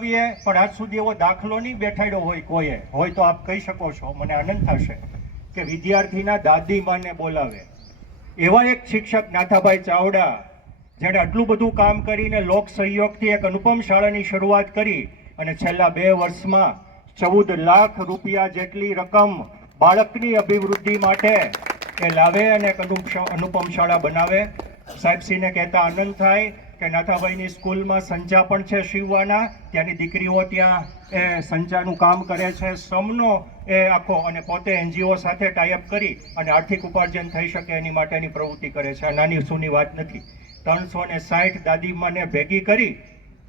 પણ આજ સુધી એવો દાખલો નહીં બેઠાડ્યો હોય કોઈએ, હોય તો આપ કહી શકો છો, મને આનંદ થશે કે વિદ્યાર્થીના દાદીમાને બોલાવે. એવા એક શિક્ષક નાથાભાઈ ચાવડા, જેણે આટલું બધું કામ કરીને લોક સહયોગથી એક અનુપમ શાળાની શરૂઆત કરી અને છેલ્લા 2 વર્ષમાં 14 લાખ રૂપિયા જેટલી રકમ બાળકની અભિવૃદ્ધિ માટે એ લાવે અને એક અનુપમ શાળા બનાવે. સાહેબશ્રીને કહેતા આનંદ થાય કે નાથાભાઈની સ્કૂલમાં સંચા પણ છે શિવવાના, ત્યાંની દીકરીઓ ત્યાં એ સંચાનું કામ કરે છે, શ્રમનો એ આખો, અને પોતે NGO સાથે ટાઈઅપ કરી અને આર્થિક ઉપાર્જન થઈ શકે એની માટેની પ્રવૃત્તિ કરે છે. આ નાની સૂની વાત નથી. 360 દાદીમાને ભેગી કરી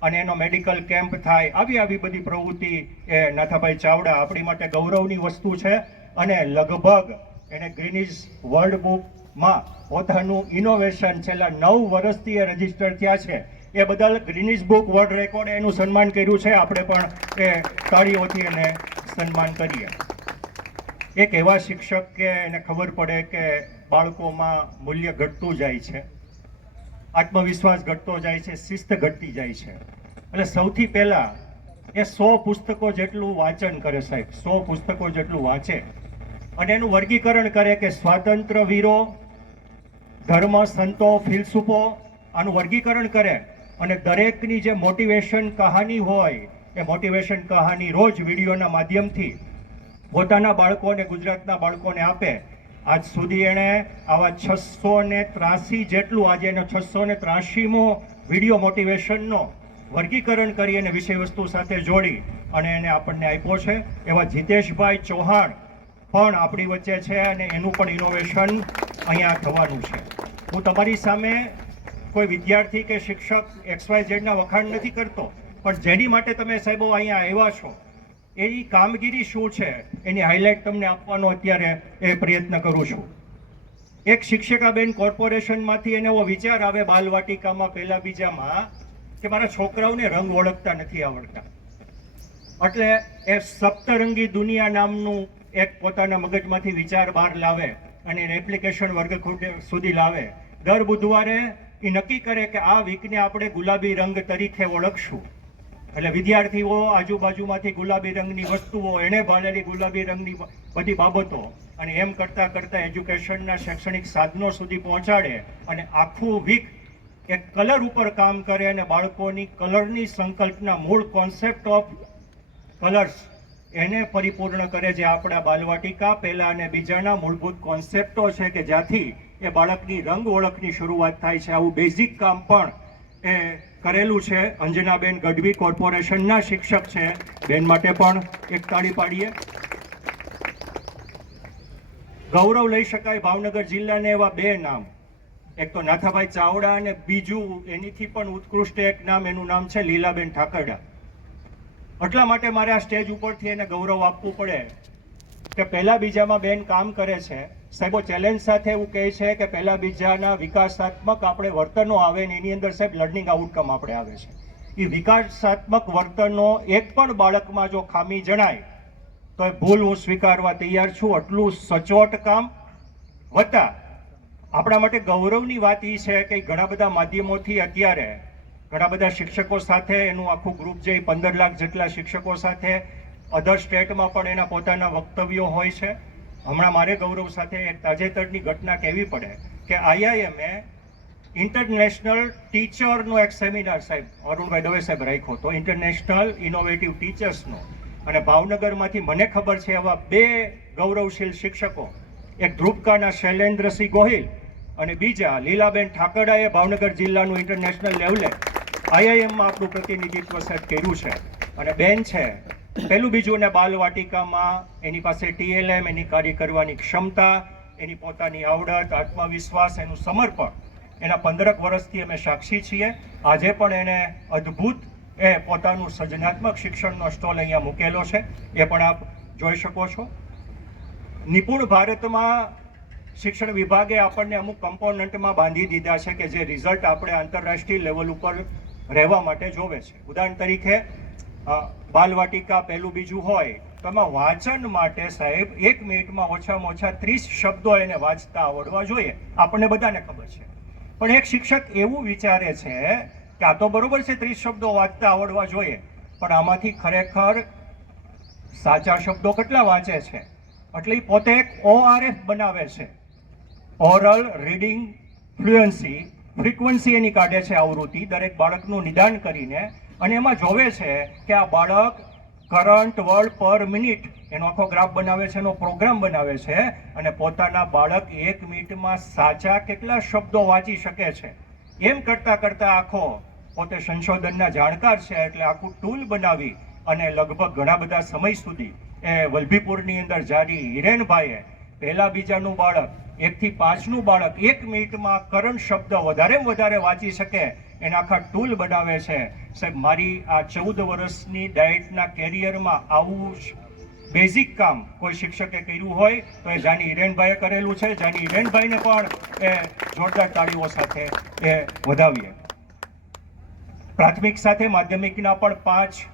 અને એનો મેડિકલ કેમ્પ થાય, આવી બધી પ્રવૃત્તિ એ નાથાભાઈ ચાવડા આપણી માટે ગૌરવની વસ્તુ છે. અને લગભગ એને ગ્રીનિઝ વર્લ્ડ બુકમાં પોતાનું ઇનોવેશન છેલ્લા 9 વર્ષથી એ રજીસ્ટર થયા છે, એ બદલ ગ્રીનિઝ બુક વર્લ્ડ રેકોર્ડે એનું સન્માન કર્યું છે. આપણે પણ એ તાળીઓથી એને સન્માન કરીએ. એક એવા શિક્ષક કે એને ખબર પડે કે બાળકોમાં મૂલ્ય ઘટતું જાય છે, આત્મવિશ્વાસ ઘટતો જાય છે, શિસ્ત ઘટતી જાય છે, એટલે સૌથી પહેલા એ 100 પુસ્તકો જેટલું વાંચન કરે સાહેબ, 100 પુસ્તકો જેટલું વાંચે અને એનું વર્ગીકરણ કરે કે સ્વાતંત્ર્ય વીરો, ધર્મ, સંતો, ફિલસૂફો, આનું વર્ગીકરણ કરે અને દરેકની જે મોટિવેશન કહાની હોય એ મોટિવેશન કહાની રોજ વિડીયોના માધ્યમથી પોતાના બાળકોને, ગુજરાતના બાળકોને આપે. આજ સુધી એણે આવા 683 જેટલું, આજે એનો 683મો વિડીયો મોટિવેશનનો વર્ગીકરણ કરી અને વિષય વસ્તુ સાથે જોડી અને એને આપણને આપ્યો છે. એવા જીતેશભાઈ ચૌહાણ પણ આપણી વચ્ચે છે અને એનું પણ ઇનોવેશન અહીંયા થવાનું છે. હું તમારી સામે કોઈ વિદ્યાર્થી કે શિક્ષક XYZ ના વખાણ નથી કરતો, પણ જેની માટે તમે સાહેબો અહીંયા આવ્યા છો એની કામગીરી શું છે એની હાઇલાઇટ તમને આપવાનો અત્યારે એ પ્રયત્ન કરું છું. એક શિક્ષિકાબેન કોર્પોરેશનમાંથી એને એવો વિચાર આવે બાલવાટિકામાં પહેલા બીજામાં કે મારા છોકરાઓને રંગ ઓળખતા નથી આવડતા, એટલે એ સપ્તરંગી દુનિયા નામનું એક પોતાના મગજમાંથી વિચાર બહાર લાવે અને એને એપ્લિકેશન વર્ગખંડ સુધી લાવે. દર બુધવારે એ નક્કી કરે કે આ વીકને આપણે ગુલાબી રંગ તરીકે ઓળખશું. એટલે વિદ્યાર્થીઓ આજુબાજુમાંથી ગુલાબી રંગની વસ્તુઓ, એને ભાળેલી ગુલાબી રંગની બધી બાબતો, અને એમ કરતાં કરતાં એજ્યુકેશનના શૈક્ષણિક સાધનો સુધી પહોંચાડે અને આખું વીક એક કલર ઉપર કામ કરે અને બાળકોની કલરની સંકલ્પના, મૂળ કોન્સેપ્ટ ઓફ કલર્સ એને પરિપૂર્ણ કરે, જે આપણા બાલવાટિકા પહેલા અને બીજાના મૂળભૂત કોન્સેપ્ટો છે કે જ્યાંથી એ બાળકની રંગ ઓળખની શરૂઆત થાય છે. આવું બેઝિક કામ પણ એ કરેલું છે. અંજનાબેન ગઢવી કોર્પોરેશનના શિક્ષક છે, બેન માટે પણ એક તાળી પાડીએ. ગૌરવ લઈ શકાય ભાવનગર જિલ્લાને એવા 2 નામ, એક તો નાથાભાઈ ચાવડા અને બીજું એનીથી પણ ઉત્કૃષ્ટ એક નામ, એનું નામ છે લીલાબેન ઠાકરડા. એટલા માટે મારે આ સ્ટેજ ઉપરથી એને ગૌરવ આપવું પડે કે પહેલા બીજામાં બેન કામ કરે છે. સાહેબો ચેલેન્જ સાથે એવું કહે છે કે પહેલા બીજાના વિકાસાત્મક આપણે વર્તનો આવે ને એની અંદર સાહેબ લર્નિંગ આઉટકમ આપણે આવે છે. એ વિકાસાત્મક વર્તનો એક પણ બાળકમાં જો ખામી જણાય તો એ ભૂલ હું સ્વીકારવા તૈયાર છું. આટલું સચોટ કામ વત્તા આપણા માટે ગૌરવની વાત એ છે કે ઘણા બધા માધ્યમોથી અત્યારે ઘણા બધા શિક્ષકો સાથે એનું આખું ગ્રુપ જે 15 લાખ જેટલા શિક્ષકો સાથે અધર સ્ટેટમાં પણ એના પોતાના વક્તવ્યો હોય છે. હમણાં મારે ગૌરવ સાથે એક તાજેતરની ઘટના કહેવી પડે કે IIM ઇન્ટરનેશનલ ટીચરનો એક સેમિનાર સાહેબ અરુણભાઈ દવે સાહેબ રાખ્યો હતો, ઇન્ટરનેશનલ ઇનોવેટિવ ટીચર્સનો, અને ભાવનગરમાંથી મને ખબર છે એવા 2 ગૌરવશીલ શિક્ષકો, એક ધ્રુપકાના શૈલેન્દ્રસિંહ ગોહિલ અને બીજા લીલાબેન ઠાકરડાએ ભાવનગર જિલ્લાનું ઇન્ટરનેશનલ લેવલે IIMમાં આપણું પ્રતિનિધિત્વ સાહેબ કર્યું છે. અને બેન છે પહેલું બીજું ને બાલવાટિકામાં એની પાસે TLM, એની કાર્ય કરવાની ક્ષમતા, એની પોતાની આવડત, આત્મવિશ્વાસ, એનું સમર્પણ, એના 15 વર્ષથી અમે સાક્ષી છીએ. આજે પણ એને અદ્ભુત એ પોતાનું સર્જનાત્મક શિક્ષણનો સ્ટોલ અહીંયા મૂકેલો છે, એ પણ આપ જોઈ શકો છો. નિપુણ ભારતમાં શિક્ષણ વિભાગે આપણને અમુક કમ્પોનન્ટમાં બાંધી દીધા છે કે જે રિઝલ્ટ આપણે આંતરરાષ્ટ્રીય લેવલ ઉપર રહેવા માટે જોવે છે. ઉદાહરણ તરીકે બાલવાટિકા પહેલું બીજું હોય તો એમાં વાંચન માટે સાહેબ 1 મિનિટમાં ઓછામાં ઓછા 30 શબ્દો એને વાંચતા આવડવા જોઈએ. આપણને બધાને ખબર છે, પણ એક શિક્ષક એવું વિચારે છે કે આ તો બરોબર છે 30 શબ્દો વાંચતા આવડવા જોઈએ, પણ આમાંથી ખરેખર સાચા શબ્દો કેટલા વાંચે છે? એટલે એ પોતે એક ORF બનાવે છે, ઓરલ રીડિંગ ફ્લુએન્સી, ફ્રીક્વન્સી એની કાઢે છે આવૃત્તિ દરેક બાળકનું નિદાન કરીને, અને એમાં જોવે છે કે આ બાળક કરંટ વર્ડ પર મિનિટ એનો આખો ગ્રાફ બનાવે છે, એનો પ્રોગ્રામ બનાવે છે, અને પોતાના બાળક 1 મિનિટમાં સાચા કેટલા શબ્દો વાંચી શકે છે એમ કરતાં કરતાં આખો પોતે સંશોધનના જાણકાર છે એટલે આખું ટૂલ બનાવી અને લગભગ ઘણા બધા સમય સુધી એ વલભીપુરની અંદર જારી હિરેનભાઈએ પહેલા બીજાનું બાળક 1 થી 5નું બાળક 1 મિનિટમાં કરંટ શબ્દ વધારેમાં વધારે વાંચી શકે એના આખા ટૂલ બનાવે છે. સાહેબ, મારી આ 14 વર્ષની ડાયટના કેરિયરમાં આવું બેઝિક કામ કોઈ શિક્ષકે કર્યું હોય તો એ જાની હિરેનભાઈએ કરેલું છે. જાની હિરેનભાઈને પણ એ જોરદાર તાળીઓ સાથે એ વધાવીએ. પ્રાથમિક સાથે માધ્યમિકના પણ 5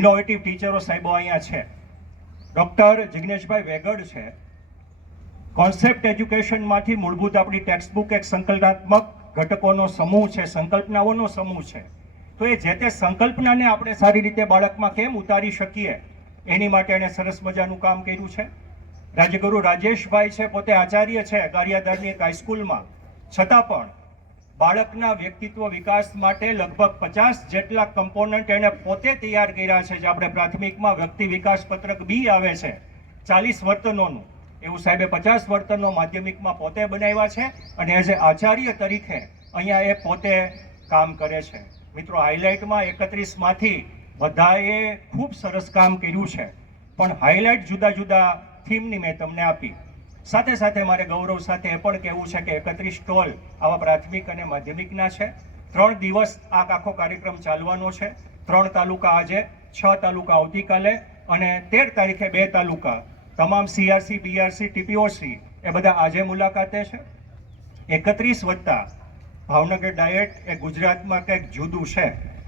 ઇનોવેટિવ ટીચરો સાહેબો અહીંયા છે. ડૉક્ટર જિગ્નેશભાઈ વેગડ છે. કોન્સેપ્ટ એજ્યુકેશનમાંથી મૂળભૂત આપણી ટેક્સ્ટ બુક એક સંકલ્પનાત્મક ઘટકોનો સમૂહ છે, સંકલ્પનાઓનો સમૂહ છે. તો એ જે તે સંકલ્પનાને આપણે સારી રીતે બાળકમાં કેમ ઉતારી શકીએ એની માટે એણે સરસ મજાનું કામ કર્યું છે. રાજ્યગુરુ રાજેશભાઈ છે, પોતે આચાર્ય છે ગારિયાધારની એક હાઈસ્કૂલમાં, છતાં પણ બાળકના વ્યક્તિત્વ વિકાસ માટે લગભગ 50 જેટલા કમ્પોનન્ટ એણે પોતે તૈયાર કર્યા છે. જે આપણે પ્રાથમિકમાં વ્યક્તિ વિકાસ પત્રક બી આવે છે 40 વર્તનોનું, એવું સાહેબે 50 વર્તનો માધ્યમિકમાં પોતે બનાવ્યા છે, અને એઝ એ આચાર્ય તરીકે અહીંયા એ પોતે કામ કરે છે. મિત્રો, હાઇલાઇટમાં 31માંથી બધાએ ખૂબ સરસ કામ કર્યું છે, પણ હાઇલાઇટ જુદા જુદા થીમની મેં તમને આપી. સાથે સાથે મારે ગૌરવ સાથે એ પણ કહેવું છે કે 31 સ્ટોલ આવા પ્રાથમિક અને માધ્યમિકના છે. 3 દિવસ આ આખો કાર્યક્રમ ચાલવાનો છે. 3 તાલુકા આજે, 6 તાલુકા આવતીકાલે, અને 13 તારીખે 2 તાલુકા, તમામ CRC, BRC, TPOC એ બધા આજે મુલાકાતે છે. 31 વત્તા ભાવનગર ડાયટ એ ગુજરાતમાં કંઈક જુદું છે.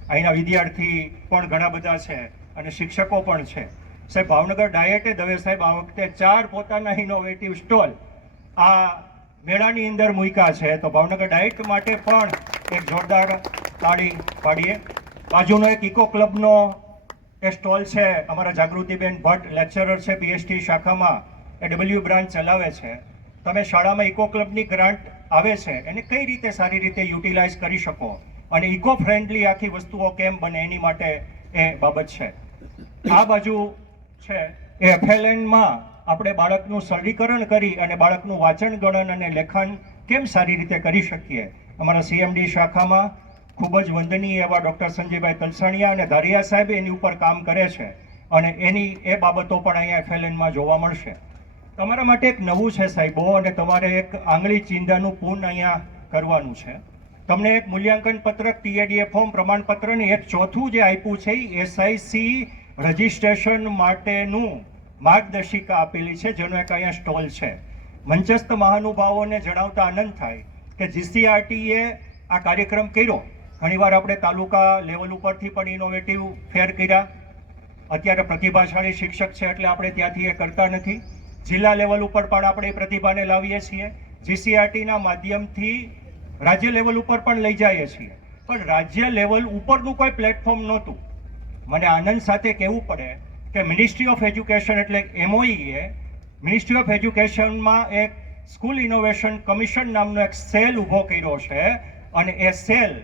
અહીંના વિદ્યાર્થી પણ ઘણા બધા છે અને શિક્ષકો પણ છે. સાહેબ, ભાવનગર ડાયટે દવે સાહેબ આ વખતે 4 પોતાના ઇનોવેટિવ સ્ટોલ આ મેળાની અંદર મૂક્યા છે. તો ભાવનગર ડાયટ માટે પણ એક જોરદાર તાળી પાડીએ. બાજુનો એક ઇકો ક્લબનો એ સ્ટોલ છે, અમારા જાગૃતિબેન ભટ્ટ લેક્ચરર છે PhD શાખામાં, એ W બ્રાન્ચ ચલાવે છે. તમે શાળામાં ઇકો ક્લબની ગ્રાન્ટ આવે છે એને કઈ રીતે સારી રીતે યુટિલાઇઝ કરી શકો અને ઇકો ફ્રેન્ડલી આખી વસ્તુઓ કેમ બને એની માટે એ બાબત છે. આ બાજુ છે એ FLNમાં આપણે બાળકનું સરળીકરણ કરી અને બાળકનું વાંચન ગણન અને લેખન કેમ સારી રીતે કરી શકીએ. અમારા CMD શાખામાં ખૂબ જ વંદનીય એવા ડૉક્ટર સંજયભાઈ તલસાણિયા અને ધારિયા સાહેબ એની ઉપર કામ કરે છે, અને એની એ બાબતો પણ અહીંયા FLNમાં જોવા મળશે. તમારા માટે એક નવું છે સાહેબો, અને તમારે એક આંગળી ચિંધાનું પૂર્ણ અહીંયા કરવાનું છે. તમને એક મૂલ્યાંકન પત્રક, TADA ફોર્મ, પ્રમાણપત્રની એક ચોથું જે આપ્યું છે એ SIC રજિસ્ટ્રેશન માટેનું માર્ગદર્શિકા આપેલી છે, જેનો એક અહીંયા સ્ટોલ છે. મંચસ્થ મહાનુભાવોને જણાવતા આનંદ થાય કે GCRTએ આ કાર્યક્રમ કર્યો. ઘણીવાર આપણે તાલુકા લેવલ ઉપરથી પણ ઇનોવેટિવ ફેર કર્યા. અત્યારે પ્રતિભાશાળી શિક્ષક છે એટલે આપણે ત્યાંથી એ કરતા નથી. જિલ્લા લેવલ ઉપર પણ આપણે પ્રતિભાને લાવીએ છીએ. GCRTના માધ્યમથી રાજ્ય લેવલ ઉપર પણ લઈ જઈએ છીએ, પણ રાજ્ય લેવલ ઉપરનું કોઈ પ્લેટફોર્મ નહોતું. મને આનંદ સાથે કહેવું પડે કે મિનિસ્ટ્રી ઓફ એજ્યુકેશન એટલે MOE મિનિસ્ટ્રી ઓફ એજ્યુકેશનમાં એક સ્કૂલ ઇનોવેશન કમિશન નામનો એક સેલ ઊભો કર્યો છે, અને એ સેલ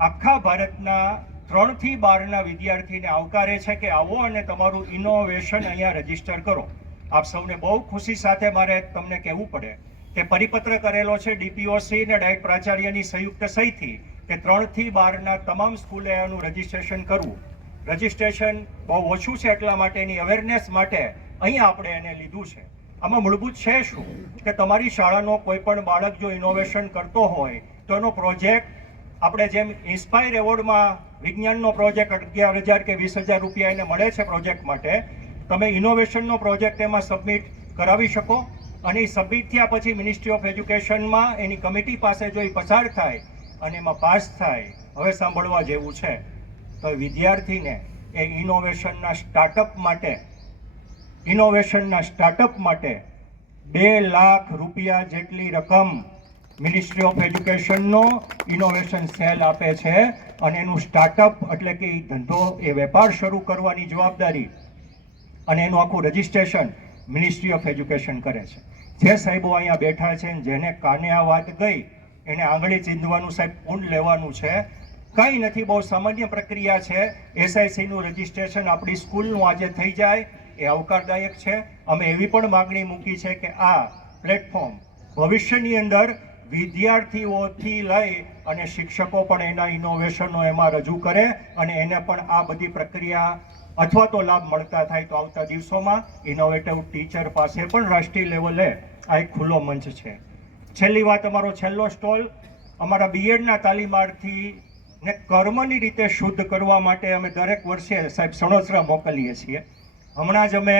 આખા ભારતના 3 થી 12ના વિદ્યાર્થીને આવકારે છે કે આવો અને તમારું ઇનોવેશન અહીંયા રજીસ્ટર કરો. આપ સૌને બહુ ખુશી સાથે મારે તમને કહેવું પડે કે પરિપત્ર કરેલો છે DPOC અને ડાયટ પ્રાચાર્યની સંયુક્ત સહીથી કે 3 થી 12ના તમામ સ્કૂલે આનું રજીસ્ટ્રેશન કરવું. રજિસ્ટ્રેશન બહુ ઓછું છે એટલા માટેની અવેરનેસ માટે અહીંયા આપણે એને લીધું છે. આમાં મૂળભૂત છે શું કે તમારી શાળાનો કોઈ પણ બાળક જો ઇનોવેશન કરતો હોય તો એનો પ્રોજેક્ટ આપણે જેમ ઇન્સ્પાયર એવોર્ડમાં વિજ્ઞાનનો પ્રોજેક્ટ 11,000 કે 20,000 રૂપિયા એને મળે છે પ્રોજેક્ટ માટે, તમે ઇનોવેશનનો પ્રોજેક્ટ એમાં સબમિટ કરાવી શકો, અને એ સબમિટ થયા પછી મિનિસ્ટ્રી ઓફ એજ્યુકેશનમાં એની કમિટી પાસે જો એ પસાર થાય અને એમાં પાસ થાય, હવે સાંભળવા જેવું છે, તો વિદ્યાર્થીને એ ઇનોવેશનના સ્ટાર્ટઅપ માટે 2 લાખ રૂપિયા જેટલી રકમ મિનિસ્ટ્રી ઓફ એજ્યુકેશનનો ઇનોવેશન સેલ આપે છે અને એનું સ્ટાર્ટઅપ એટલે કે એ ધંધો એ વેપાર શરૂ કરવાની જવાબદારી અને એનું આખું રજિસ્ટ્રેશન મિનિસ્ટ્રી ઓફ એજ્યુકેશન કરે છે. જે સાહેબો અહીંયા બેઠા છે જેને કાને આ વાત ગઈ એને આંગળી ચીંધવાનું સાહેબ પૂન લેવાનું છે. કંઈ નથી, બહુ સામાન્ય પ્રક્રિયા છે. એસઆઈસીનું રજિસ્ટ્રેશન આપણી સ્કૂલનું આજે થઈ જાય એ આવકારદાયક છે. અમે એવી પણ માગણી મૂકી છે કે આ પ્લેટફોર્મ ભવિષ્યની અંદર વિદ્યાર્થીઓથી લઈ અને શિક્ષકો પણ એના ઇનોવેશનો એમાં રજૂ કરે અને એને પણ આ બધી પ્રક્રિયા અથવા તો લાભ મળતા થાય તો આવતા દિવસોમાં ઇનોવેટિવ ટીચર પાસે પણ રાષ્ટ્રીય લેવલે આ એક ખુલ્લો મંચ છે. છેલ્લી વાત, અમારો છેલ્લો સ્ટોલ અમારા બીએડના તાલીમાર્થી ને કર્મની રીતે શુદ્ધ કરવા માટે અમે દરેક વર્ષે સાહેબ સણોસરા મોકલીએ છીએ. હમણાં જ અમે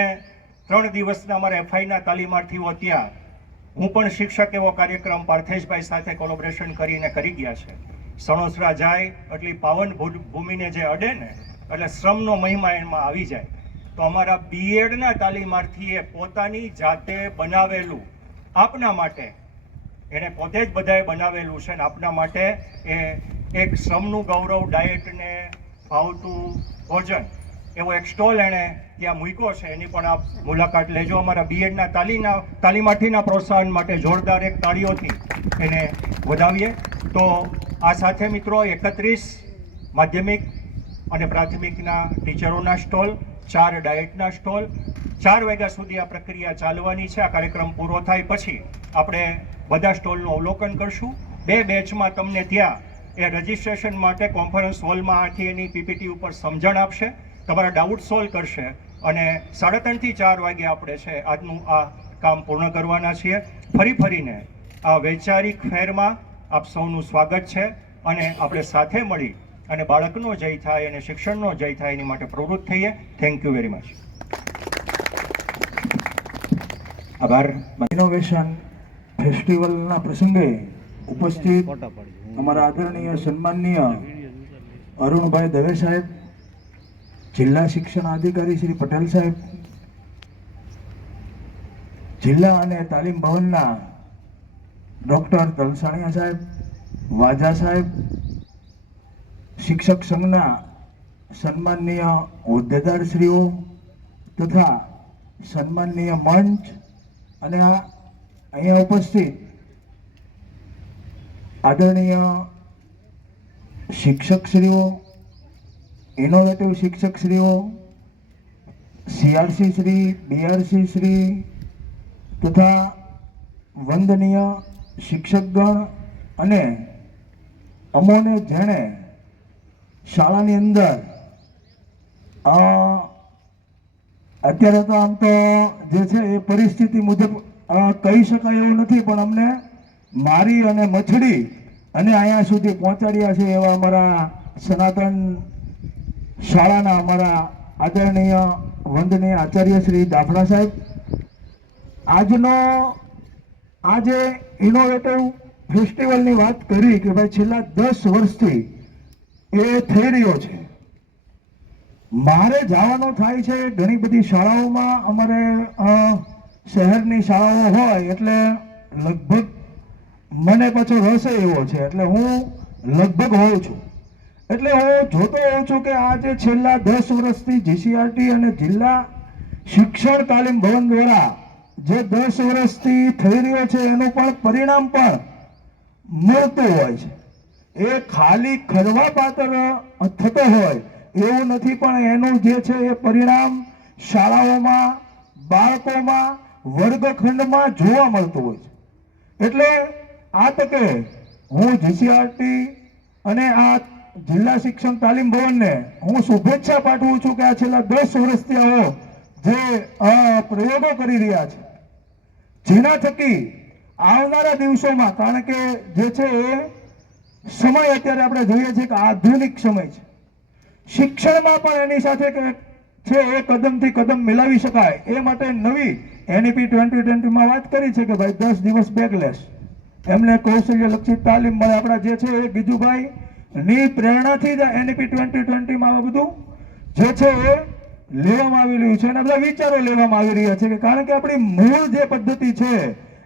3 દિવસના અમારા એફઆઈના તાલીમાર્થીઓ ત્યાં હું પણ શિક્ષક એવો કાર્યક્રમ પાર્થેશભાઈ સાથે કોલોબરેશન કરીને કરી ગયા છે. સણોસરા જાય એટલી પાવન ભૂમિને જે અડે ને એટલે શ્રમનો મહિમા એમાં આવી જાય. તો અમારા બીએડના તાલીમાર્થીએ પોતાની જાતે બનાવેલું આપના માટે, એને પોતે જ બધાએ બનાવેલું છે ને આપના માટે એ એક શ્રમનું ગૌરવ ડાયટને ભાવતું ભોજન એવો એક સ્ટોલ એણે ત્યાં મૂક્યો છે. એની પણ આપ મુલાકાત લેજો. અમારા બીએડના તાલીમાર્થીના પ્રોત્સાહન માટે જોરદાર એક તાળીઓથી એને વધાવીએ. તો આ સાથે મિત્રો 31 માધ્યમિક અને પ્રાથમિકના ટીચરોના સ્ટોલ, 4 ડાયટના સ્ટોલ, 4 વાગ્યા સુધી આ પ્રક્રિયા ચાલવાની છે. આ કાર્યક્રમ પૂરો થાય પછી આપણે બધા સ્ટોલનું અવલોકન કરશું. 2 બેચમાં તમને ત્યાં એ રજિસ્ટ્રેશન માટે કોન્ફરન્સ હોલમાં આથી એની પીપીટી ઉપર સમજણ આપશે, તમારા ડાઉટ સોલ્વ કરશે અને 3:30 થી 4 વાગે આપણે છે આજનું આ કામ પૂર્ણ કરવાના છીએ. ફરીને આ વૈચારિક ફેરમાં આપ સૌનું સ્વાગત છે અને આપણે સાથે મળી અને બાળકનો જય થાય અને શિક્ષણનો જય થાય એની માટે પ્રવૃત્ત થઈએ. Thank you very much. આભાર. ઇનોવેશન ફેસ્ટિવલના પ્રસંગે ઉપસ્થિત અમારા આદરણીય સન્માનનીય અરુણભાઈ દવે સાહેબ, જિલ્લા શિક્ષણ અધિકારી શ્રી પટેલ સાહેબ, જિલ્લા અને તાલીમ ભવનના ડોક્ટર તલસાણીયા સાહેબ, વાજા સાહેબ, શિક્ષક સંઘના સન્માનનીય હોદ્દેદારશ્રીઓ તથા સન્માનનીય મંચ અને અહીંયા ઉપસ્થિત આદરણીય શિક્ષકશ્રીઓ, ઇનોવેટિવ શિક્ષકશ્રીઓ, સીઆરસી શ્રી, બીઆરસી શ્રી તથા વંદનીય શિક્ષકગણ અને અમોને જેણે શાળાની અંદર અત્યારે તો આમ તો જે છે એ પરિસ્થિતિ મુજબ કહી શકાય એવું નથી, પણ અમને મારી અને મછડી અને અહીંયા સુધી પહોંચાડ્યા છે એવા અમારા સનાતન શાળાના અમારા આદરણીય વંદનીય આચાર્ય શ્રી દાફડા સાહેબ. આજે ઇનોવેટિવ ફેસ્ટિવલની વાત કરી કે ભાઈ છેલ્લા 10 વર્ષથી એ થઈ રહ્યો છે. મારે જવાનું થાય છે ઘણી બધી શાળાઓમાં. અમારે શહેરની શાળાઓ હોય એટલે લગભગ મને પાછો રસ એવો છે એટલે હું લગભગ હોઉં છું. એટલે હું જોતો હોઉં છું કે આ જે છેલ્લા 10 વર્ષથી જીસીઆરટી અને જિલ્લા શિક્ષણ તાલીમ ભવન દ્વારા જે 10 વર્ષથી થઈ રહ્યો છે એનું પણ પરિણામ પણ મળતું હોય છે. એ ખાલી ખરવા પાત્ર થતો હોય એવું નથી, પણ એનું જે છે એ પરિણામ શાળાઓમાં, બાળકોમાં, વર્ગખંડમાં જોવા મળતું હોય છે. એટલે આ તકે હું જીસીઆરટી અને આ જિલ્લા શિક્ષણ તાલીમ ભવનને હું શુભેચ્છા પાઠવું છું કે આ છેલ્લા 10 વર્ષથી આવો જે પ્રયોગો કરી રહ્યા છે, જેના થકી આવનારા દિવસોમાં, કારણ કે જે છે એ સમય અત્યારે આપણે જોઈએ છીએ કે આધુનિક સમય છે, શિક્ષણમાં પણ એની સાથે છે એ કદમથી કદમ મિલાવી શકાય એ માટે નવી એનઈપી 2020માં વાત કરી છે કે ભાઈ 10 દિવસ બેકલેસ એમને કૌશલ્યલક્ષી તાલીમ મળે. આપણા જે છે એ ગીજુભાઈ ની પ્રેરણાથી જ એનઈપી 2020માં આ બધું જે છે એ લેવામાં આવી રહ્યું છે અને બધા વિચારો લેવામાં આવી રહ્યા છે કે કારણ કે આપણી મૂળ જે પદ્ધતિ છે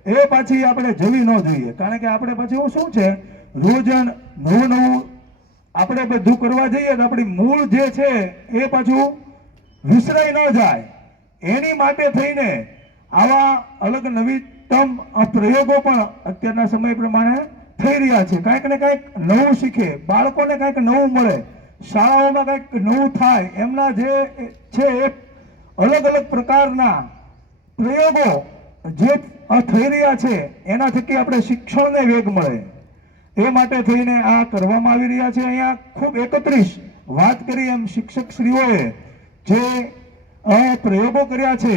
એ પાછી આપણે જવી ન જોઈએ. કારણ કે આપણે પછી શું છે, રોજ નવું નવું આપણે બધું કરવા જઈએ તો આપણી મૂળ જે છે એ પાછું વિસરાઈ ન જાય. એની માટે થઈને આવા અલગ નવીનતમ પ્રયોગો પણ અત્યારના સમય પ્રમાણે થઈ રહ્યા છે. કાંઈક ને કાંઈક નવું શીખે, બાળકોને કાંઈક નવું મળે, શાળાઓમાં કાંઈક નવું થાય, એમના જે છે એ અલગ અલગ પ્રકારના પ્રયોગો જે થઈ રહ્યા છે એના થકી આપણે શિક્ષણને વેગ મળે. એ માટે થઈને આ કરવામાં આવી રહ્યા છે. અહીંયા ખૂબ 31 વાત કરી એમ શિક્ષક શ્રીઓએ જે પ્રયોગો કર્યા છે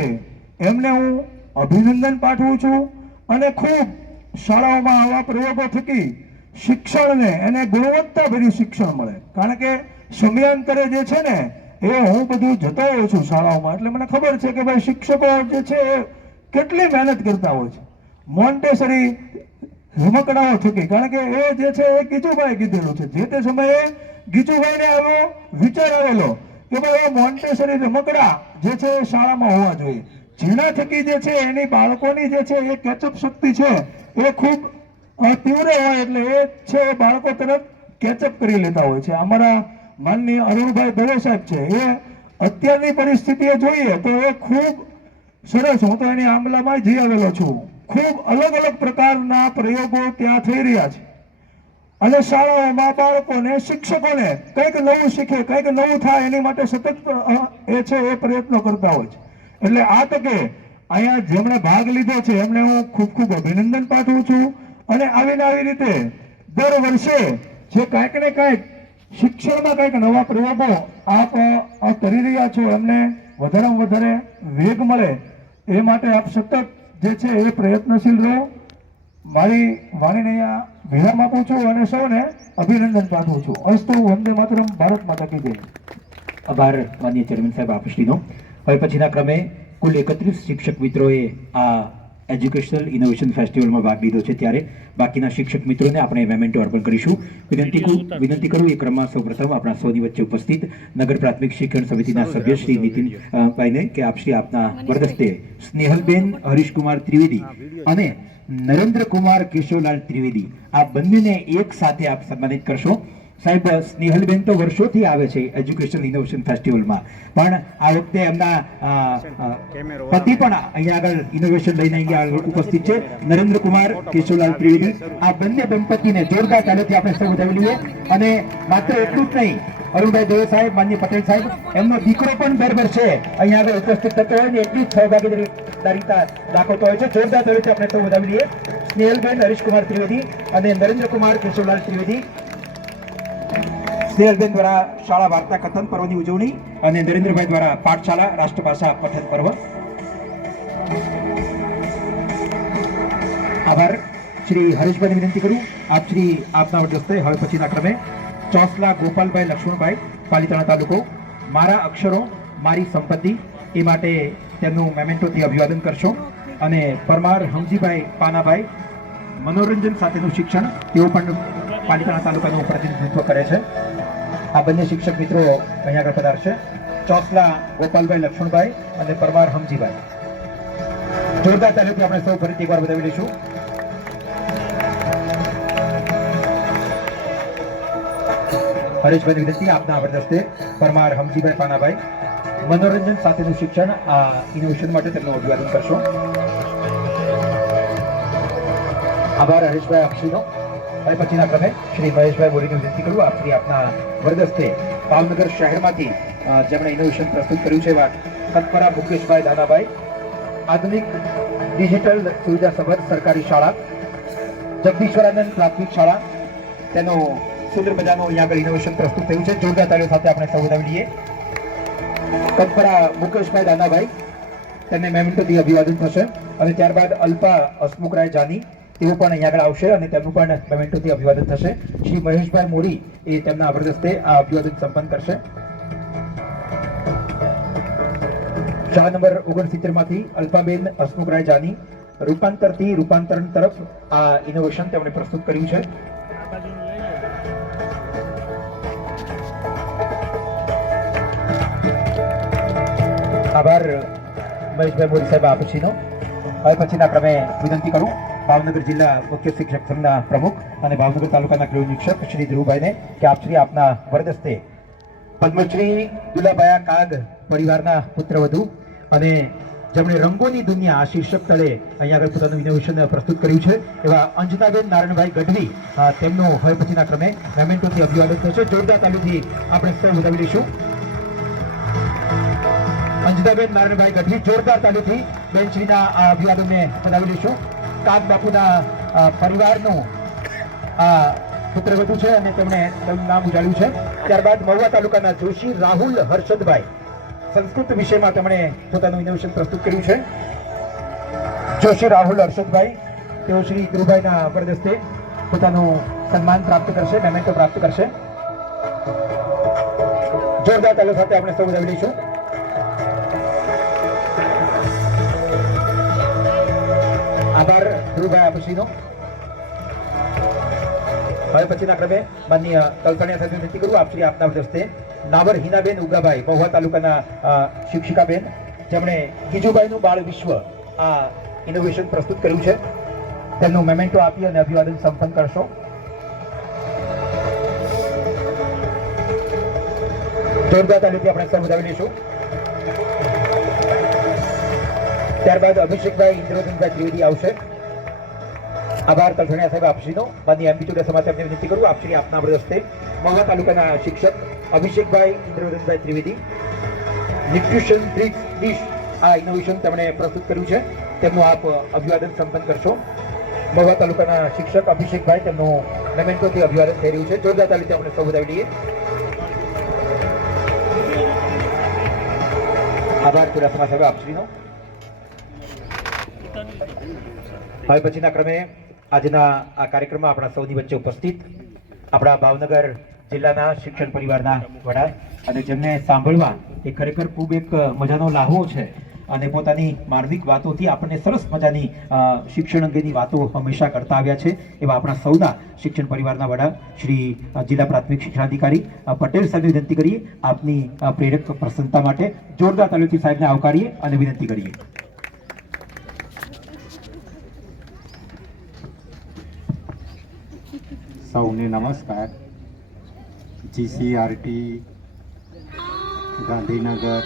એમને હું અભિનંદન પાઠવું છું. અને ખૂબ શાળાઓમાં આવા પ્રયોગો થકી શિક્ષણને એને ગુણવત્તાભર્યું શિક્ષણ મળે. કારણ કે સમયાંતરે જે છે ને એ હું બધું જતો હોઉં છું શાળાઓમાં, એટલે મને ખબર છે કે ભાઈ શિક્ષકો જે છે એ કેટલી મહેનત કરતા હોય છે મોન્ટેસરી રમકડાઓ થકી. કારણ કે એ જે છે એ ગીચુભાઈ કીધેલું છે. જે તે સમયે ગીચુભાઈને આવો વિચાર આવેલો કે ભાઈ મોન્ટેસરી રમકડા જે છે એ શાળામાં હોવા જોઈએ, જેના થકી જે છે એની બાળકોની જે છે એ કેચઅપ શક્તિ છે એ ખૂબ તીવ્ર હોય, એટલે એ છે એ બાળકો તરફ કેચઅપ કરી લેતા હોય છે. અમારા માનનીય અરુણભાઈ દવે સાહેબ છે, એ અત્યારની પરિસ્થિતિએ જોઈએ તો એ ખૂબ સરસ, હું તો એની આંબલામાં જઈ આવેલો છું. ખૂબ અલગ અલગ પ્રકારના પ્રયોગો ત્યાં થઈ રહ્યા છે અને શાળાઓમાં બાળકોને શિક્ષકોને કંઈક નવું શીખે, કંઈક નવું થાય એની માટે સતત એ છે એ પ્રયત્નો કરતા હોય છે. એટલે આ તકે અહીંયા જેમણે ભાગ લીધો છે એમને હું ખૂબ ખૂબ અભિનંદન પાઠવું છું. અને આવીને આવી રીતે દર વર્ષે જે કાંઈક ને કાંઈક શિક્ષણમાં કંઈક નવા પ્રયોગો આપ કરી રહ્યા છો એમને વધારેમાં વધારે વેગ મળે એ માટે આપ સતત જે છે એ પ્રયત્નશીલ રહો. મારી વાણીને અહીંયા વિરામ આપું છું અને સૌને અભિનંદન પાઠવું છું. અસ્તુ વંદે માતરમ, ભારત માતા કી જય. આભાર માનનીય ચેરમેન સાહેબ આપશ્રીનો. હવે પછીના ક્રમે કુલ 31 શિક્ષક મિત્રોએ આ એજ્યુકેશનલ ઇનોવેશન ફેસ્ટિવલમાં ભાગ લીધો છે, ત્યારે બાકીના શિક્ષક મિત્રોને આપણે મેમેન્ટો અર્પણ કરીશું. વિનંતી કરું એ ક્રમમાં સૌપ્રથમ આપણા સૌની વચ્ચે ઉપસ્થિત નગર પ્રાથમિક શિક્ષણ સમિતિના સભ્ય શ્રી નીતિનભાઈને કે આપશ્રી આપના વરદસ્તે સ્નેહલબેન હરીશકુમાર ત્રિવેદી અને નરેન્દ્રકુમાર કેશવલાલ ત્રિવેદી આ બંનેને એક સાથે આપ સન્માનિત કરશો. સાહેબ, સ્નેહલબેન તો વર્ષોથી આવે છે એજ્યુકેશન ઇનોવેશન ફેસ્ટિવલમાં, પણ આ વખતે એમના પતિ પણ અહીંયા આગળ ઇનોવેશન લઈને અહીંયા ઉપસ્થિત છે. નરેન્દ્રકુમાર કેશવલાલ ત્રિવેદી, આ બંને દંપતીને જોરદાર તાળીઓથી આપણે સૌ વધાવી લઈએ. અને માત્ર એટલું જ નહીં, અરુણભાઈ દવે સાહેબ, માનનીય પટેલ સાહેબ, એમનો દીકરો પણ દર વર્ષે અહીંયા આગળ ઉપસ્થિત થતો હોય ને એટલી જ સહભાગીદારીતા દાખવતો હોય છે. જોરદાર તાળીઓથી આપણે સૌ વધાવી લઈએ. સ્નેહલબેન હરીશકુમાર ત્રિવેદી અને નરેન્દ્રકુમાર કેશવલાલ ત્રિવેદી. સ્નેહલબેન દ્વારા શાળા વાર્તા કથન પર્વની ઉજવણી અને નરેન્દ્રભાઈ દ્વારા પાઠશાળા રાષ્ટ્રભાષા પઠન પર્વ. આભાર. શ્રી હરેશભાઈને વિનંતી કરું આપ શ્રી આપના વડે હવે પછીના ક્રમે ચોસલા ગોપાલભાઈ લક્ષ્મણભાઈ, પાલિતાણા તાલુકો, મારા અક્ષરો મારી સંપત્તિ, એ માટે તેમનું મેમેન્ટોથી અભિવાદન કરશો. અને પરમાર હમજીભાઈ પાનાભાઈ, મનોરંજન સાથેનું શિક્ષણ, તેઓ પણ પાલિતાણા તાલુકાનું પ્રતિનિધિત્વ કરે છે. આ બંને શિક્ષક મિત્રો અહીંયા આગળ પધારશે. ચોસલા ગોપાલભાઈ લક્ષ્મણભાઈ અને પરમાર હમજીભાઈ. જોરદાર તાલીમથી આપણે સૌ ફરીથી એકવાર વધાવી લઈશું. હરેશભાઈ વિનંતી આપના વરદસ્તે પરમાર હમજીભાઈ પાનાભાઈ મનોરંજન સાથેનું શિક્ષણ આ ઇનોવેશન માટે તેમનું અભિવાદન કરશો. આભાર હરેશભાઈ આપશ્રીનો. હવે પછીના ક્રમે શ્રી મહેશભાઈ બોરીને વિનંતી કરું આપ શ્રી આપના વરદસ્તે ભાવનગર શહેરમાંથી જેમણે ઇનોવેશન પ્રસ્તુત કર્યું છે એવા કતપરા મુકેશભાઈ દાનાભાઈ, આધુનિક ડિજિટલ સુવિધા સભર સરકારી શાળા જગદીશ્વરાનંદ પ્રાથમિક શાળા, તેનો સુંદર મજાનો અહીંયા આગળ ઇનોવેશન પ્રસ્તુત થયું છે. જોરદાર તાળીઓ સાથે આપણે સૌ વધાવી લઈએ. કતપરા મુકેશભાઈ દાનાભાઈ, તેમને મેમેન્ટોથી અભિવાદન થશે. અને ત્યારબાદ અલ્પા હસમુખરાય જાની, તેઓ પણ અહીંયા આગળ આવશે અને તેમનું પણ મેમેન્ટોથી અભિવાદન થશે. શ્રી મહેશભાઈ મોરી એ તેમના વરદસ્તે આ અભિવાદન સંપન્ન કરશે. શાળા નંબર 69 માંથી અલ્પાબેન હસમુખરાય જાની, રૂપાંતરથી રૂપાંતરણ તરફ આ ઇનોવેશન તેમણે પ્રસ્તુત કર્યું છે. આભાર મહેશભાઈ મોરી સાહેબ આપશીનો. હવે પછીના ક્રમે વિનંતી કરું ભાવનગર જિલ્લા મુખ્ય શિક્ષક સંઘના પ્રમુખ અને ભાવનગર તાલુકાના ગૃહ નિરીક્ષક શ્રી ધ્રુવભાઈને કે આપ શ્રી આપના વરદસ્તે પદ્મશ્રી દુલાભાયા કાગ પરિવારના પુત્રવધુ અને જેમણે રંગોની દુનિયા આ શીર્ષક તળે અહીંયા આગળ પોતાનું ઇનોવેશન પ્રસ્તુત કર્યું છે એવા અંજનાબેન નારાયણભાઈ ગઢવી તેમનું હવે પછીના ક્રમે મેમેન્ટોથી અભિવાદન થશે. જોરદાર તાલીમથી આપણે સૌ વધાવી લઈશું. અંજનાબેન નારાયણભાઈ ગઢવી જોરદાર તાલીમથી બેનશ્રીના આ અભિવાદનને વધાવી લઈશું. કાગ બાપુના પરિવારનું આ પુત્રવધુ છે અને તેમણે તેમનું નામ ઉજાળ્યું છે. ત્યારબાદ મહુવા તાલુકાના જોશી રાહુલ હર્ષદભાઈ સંસ્કૃત વિષયમાં તેમણે પોતાનું ઇનોવેશન પ્રસ્તુત કર્યું છે. જોશી રાહુલ હર્ષદભાઈ તેઓ શ્રી ધ્રુવભાઈના વરદસ્તે પોતાનું સન્માન પ્રાપ્ત કરશે, મેમેન્ટો પ્રાપ્ત કરશે. જોરદાર તાલીમ સાથે આપણે સૌ વધાવી લઈશું. આભાર ધ્રુવભાઈ આપશ્રીનો. હવે પછીના ક્રમે માનનીય તલસાણિયા સાથે વિનંતી કરું આપ શ્રી આપના વરદસ્તે નાવર હિનાબેન ઉગાભાઈ મહુવા તાલુકાના શિક્ષિકાબેન જેમણે ગીજુભાઈનું બાળ વિશ્વ આ ઇનોવેશન પ્રસ્તુત કર્યું છે તેમનું મેમેન્ટો આપી અને અભિવાદન સંપન્ન કરશો. જોરદાર તાલીમથી આપણે સૌ વધાવી લઈશું. ત્યારબાદ અભિષેકભાઈ ઇન્દ્રજીભાઈ ત્રિવેદી આવશે. આભાર તલસણિયા સાહેબ આપશ્રીનો. માનનીય એમપી ચુડાસમા તેમને વિનંતી કરું આપશ્રી આપના વરદસ્તે મહુવા તાલુકાના શિક્ષક અભિષેકભાઈ ઇન્દ્રજીભાઈ ત્રિવેદી ન્યુટ્રિશન ડિશ આ ઇનોવેશન તેમણે પ્રસ્તુત કર્યું છે તેમનું આપ અભિવાદન સંપન્ન કરશો. મહુવા તાલુકાના શિક્ષક અભિષેકભાઈ તેમનું મેમેન્ટોથી અભિવાદન થઈ રહ્યું છે. જોરદાર તાલીમથી આપણે સૌ વધાવી લઈએ. આભાર ચુડાસમા સાહેબ આપશ્રીનો. હવે પછીના ક્રમે આજના આ કાર્યક્રમમાં આપણા સૌની વચ્ચે ઉપસ્થિત આપણા ભાવનગર જિલ્લાના શિક્ષણ પરિવારના વડા અને જેમને સાંભળવા એ ખરેખર ખૂબ એક મજાનો લાહવો છે અને પોતાની માર્મિક વાતોથી આપણને સરસ મજાની શિક્ષણ અંગેની વાતો હંમેશા કરતા આવ્યા છે એવા આપણા સૌના શિક્ષણ પરિવારના વડા શ્રી જિલ્લા પ્રાથમિક શિક્ષણાધિકારી પટેલ સાહેબને વિનંતી કરીએ આપની પ્રેરક પ્રસન્નતા માટે. જોરદાર તાલીમથી સાહેબને આવકારીએ અને વિનંતી કરીએ. સૌને નમસ્કાર. GCRT ગાંધીનગર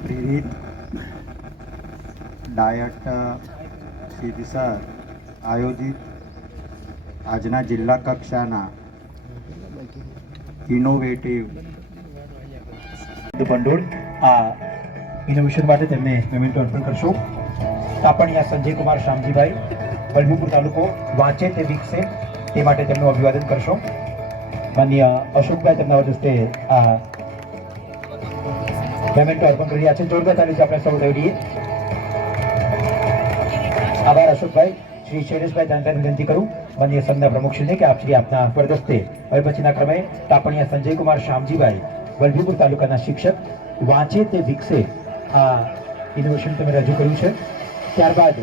પ્રેરિત ડાયટ સિદ્ધસર આયોજિત આજના જિલ્લા કક્ષાના ઇનોવેટિવ ભંડોળ આ ઇનોવેશન માટે તેમને પેમેન્ટ અર્પણ કરશો. તાપણિયા સંજયકુમાર શામજીભાઈ વલભીપુર તાલુકો વાંચે તે વિકસે તે માટે તેમનું અભિવાદન કરશો. માનનીય અશોકભાઈ તેમના વરદસ્તે આ પેમેન્ટ અર્પણ કરી રહ્યા છે. જોરદાર તાલીમથી આપણે સૌ લઈએ. આભાર અશોકભાઈ. શ્રી શૈલેષભાઈ જાણકારી વિનંતી કરું માનનીય સંઘના પ્રમુખશ્રીને કે આપ શ્રી આપના વરદસ્તે હવે પછીના ક્રમે તાપણિયા સંજયકુમાર શામજીભાઈ વલભીપુર તાલુકાના શિક્ષક વાંચે તે વિકસે આ ઇનોવેશન તમે રજૂ કર્યું છે. ત્યારબાદ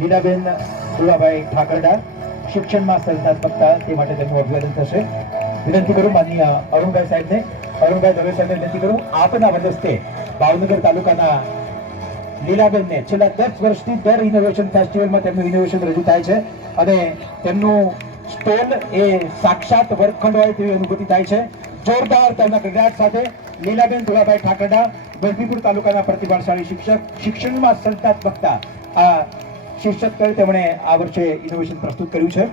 લીલાબેન દુલાભાઈ ઠાકરડા શિક્ષણમાં સર્જનાત્મકતા તે માટે તેમનું અભિવાદન થશે. વિનંતી કરું માનનીય અરુણભાઈ સાહેબને અરુણભાઈ દવે સાહેબને વિનંતી કરું આપના વરદસ્તે ભાવનગર તાલુકાના લીલાબેનને છેલ્લા 10 વર્ષથી દર ઇનોવેશન ફેસ્ટિવલમાં તેમનું ઇનોવેશન રજૂ થાય છે અને તેમનું સ્ટોલ એ સાક્ષાત વર્ગખંડ હોય તેવી અનુભૂતિ થાય છે. જોરદાર તેમના ગગડાટ સાથે લીલાબેન દુલાભાઈ ઠાકરડા વલભીપુર તાલુકાના પ્રતિભાશાળી શિક્ષક શિક્ષણમાં સર્જનાત્મકતા આ શીર્ષક તળે તેમણે આ વર્ષે ઇનોવેશન પ્રસ્તુત કર્યું છે.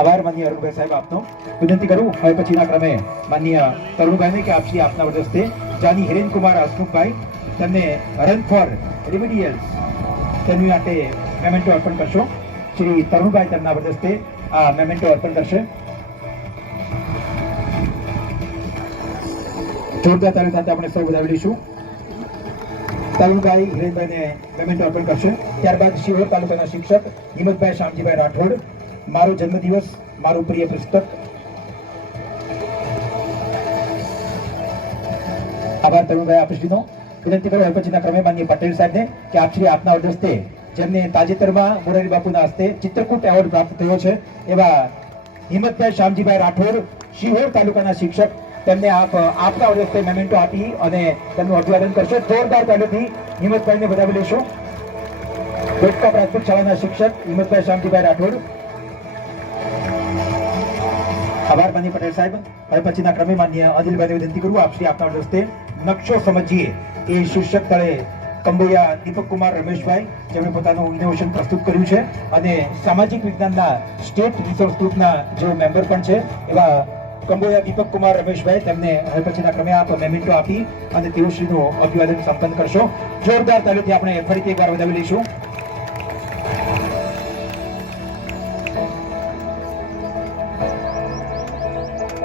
આભાર માનનીય અરુણભાઈ સાહેબ આપનો. વિનંતી કરું હવે પછીના ક્રમે માનનીય તરુણભાઈને કે આપ શ્રી આપના વરદસ્તે જાની હિરેનકુમાર હસમુખભાઈ તેમને રન ફોર રિમિડિયલ્સ તેની માટે મેમેન્ટો અર્પણ કરશો. શ્રી તરુણભાઈ તેમના વરદસ્તે આ મેમેન્ટો અર્પણ કરશે. જોરદાર તાલીમ સાથે આપણે સૌ વધાવી લઈશું. તરુણભાઈ હિરેનભાઈને મેમેન્ટો અર્પણ કરશે. ત્યારબાદ શિહોર તાલુકાના શિક્ષક હિંમતભાઈ શામજીભાઈ રાઠોડ મારો જન્મદિવસ મારું પ્રિય પુસ્તક. આભાર તરુણભાઈ આપશ્રીનો. વિનંતી કરું હવે પછીના ક્રમે માનનીય પટેલ સાહેબને કે આપ શ્રી આપના વરદસ્તે જેમને તાજેતરમાં મોરારી બાપુના હસ્તે ચિત્રકૂટ એવોર્ડ પ્રાપ્ત થયો છે એવા હિંમતભાઈ શામજીભાઈ રાઠોડ શિહોર તાલુકાના શિક્ષક તેમને આપના વરદસ્તે મેમેન્ટો આપી અને તેમનું અભિવાદન કરશો. જોરદાર તાલીમથી હિંમતભાઈને વધાવી લેશો. દોસ્તા પ્રાથમિક શાળાના શિક્ષક હિંમતભાઈ શાંતિભાઈ રાઠોડ. આભાર માનનીય પટેલ સાહેબ. હવે પછીના ક્રમે માનનીય અનિલભાઈને વિનંતી કરું આપશ્રી આપના હસ્તે નકશો સમજીએ એ શીર્ષક તળે કંબોયા દીપક કુમાર રમેશભાઈ જેમણે પોતાનું ઇનોવેશન પ્રસ્તુત કર્યું છે અને સામાજિક વિજ્ઞાનના સ્ટેટ રિસોર્સ ગ્રુપના જેઓ મેમ્બર પણ છે એવા કંબોયા દીપક કુમાર રમેશભાઈ તેમને હવે પછીના ક્રમે આપ મેમેન્ટો આપી અને તેઓશ્રીનું અભિવાદન સંપન્ન કરશો. જોરદાર તાલીમથી આપણે ફરીથી એકવાર વધાવી લઈશું.